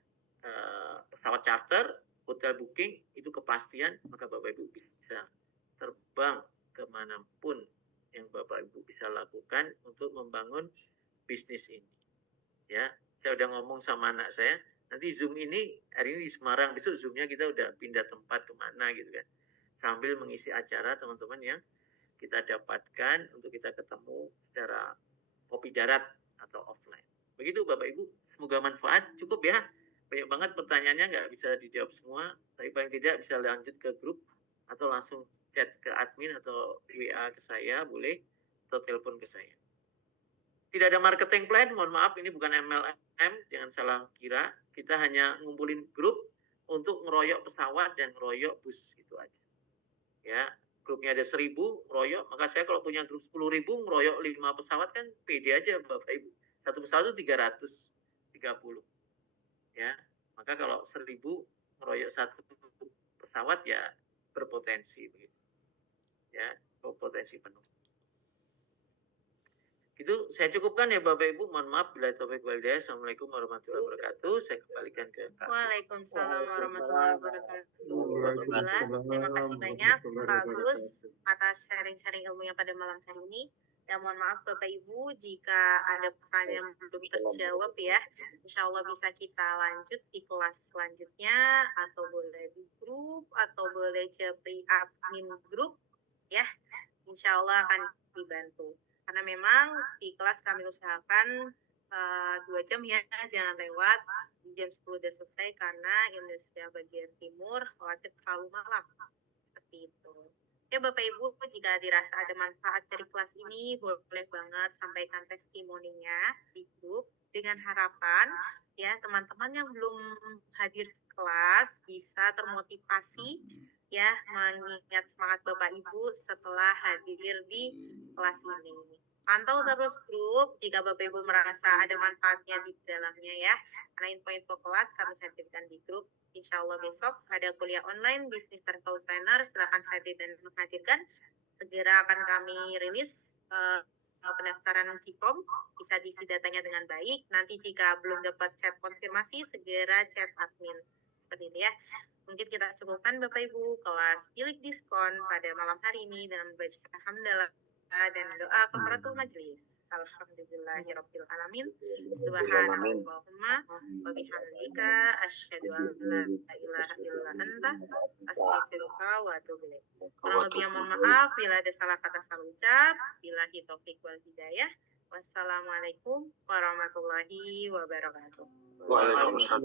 pesawat charter, hotel booking, itu kepastian, maka Bapak Ibu bisa terbang kemanapun yang Bapak Ibu bisa lakukan untuk membangun bisnis ini. Ya, saya udah ngomong sama anak saya, nanti Zoom ini hari ini di Semarang, besok Zoom-nya kita udah pindah tempat kemana gitu kan, sambil mengisi acara teman-teman yang kita dapatkan untuk kita ketemu secara kopi darat atau offline. Begitu Bapak Ibu, semoga manfaat. Cukup ya, banyak banget pertanyaannya, nggak bisa dijawab semua, tapi paling tidak bisa lanjut ke grup atau langsung chat ke admin atau WA ke saya boleh, atau telepon ke saya. Tidak ada marketing plan, mohon maaf, ini bukan MLM, jangan salah kira. Kita hanya ngumpulin grup untuk ngeroyok pesawat dan ngeroyok bus, gitu aja. Ya, grupnya ada 1000, ngeroyok, maka saya kalau punya grup 10.000, ngeroyok 5 pesawat kan pede aja Bapak Ibu. Satu pesawat itu 330. Ya, maka kalau 1000 ngeroyok 1 pesawat ya berpotensi begitu. Ya, berpotensi penuh. Itu saya cukupkan ya Bapak Ibu, mohon maaf bila taufik wal hidayah. Assalamualaikum warahmatullahi wabarakatuh. Saya kembalikan ke Kak. Waalaikumsalam warahmatullahi wabarakatuh. Alhamdulillah, terima kasih banyak Pak Agus atas sharing-sharing ilmunya pada malam hari ini. Ya mohon maaf Bapak Ibu jika ada pertanyaan yang belum terjawab ya. Insya Allah bisa kita lanjut di kelas selanjutnya, atau boleh di grup, atau boleh japri admin grup ya. Insya Allah akan dibantu. Karena memang di kelas kami usahakan 2 jam ya, jangan lewat. Jam 10 udah selesai karena Indonesia bagian timur khawatir terlalu malam. Seperti itu. Ya Bapak Ibu, jika dirasa ada manfaat dari kelas ini, boleh banget sampaikan testimoninya di grup, dengan harapan ya teman-teman yang belum hadir kelas bisa termotivasi ya mengingat semangat Bapak Ibu setelah hadir di kelas ini. Pantau terus grup jika Bapak Ibu merasa ada manfaatnya di dalamnya ya. Karena info-info kelas kami hadirkan di grup. Insya Allah besok ada kuliah online bisnis travel planner, silakan hadir dan menghadirkan. Segera akan kami rilis pendaftaran Cipom, bisa diisi datanya dengan baik. Nanti jika belum dapat chat konfirmasi, segera chat admin. Seperti itu ya. Mungkin kita cukupkan Bapak Ibu kelas bilik diskon pada malam hari ini dengan membaca hamdalah dan doa kafaratul majelis. Alhamdulillahirabbil alamin. Subhanallahumma wa bihamdika asyhadu an la ilaha illa anta astaghfiruka wa atubu ilaik. Kurang lebihnya mohon maaf bila ada salah kata salah ucap. Billahi taufik wal hidayah. Wassalamualaikum warahmatullahi wabarakatuh. Waalaikumsalam.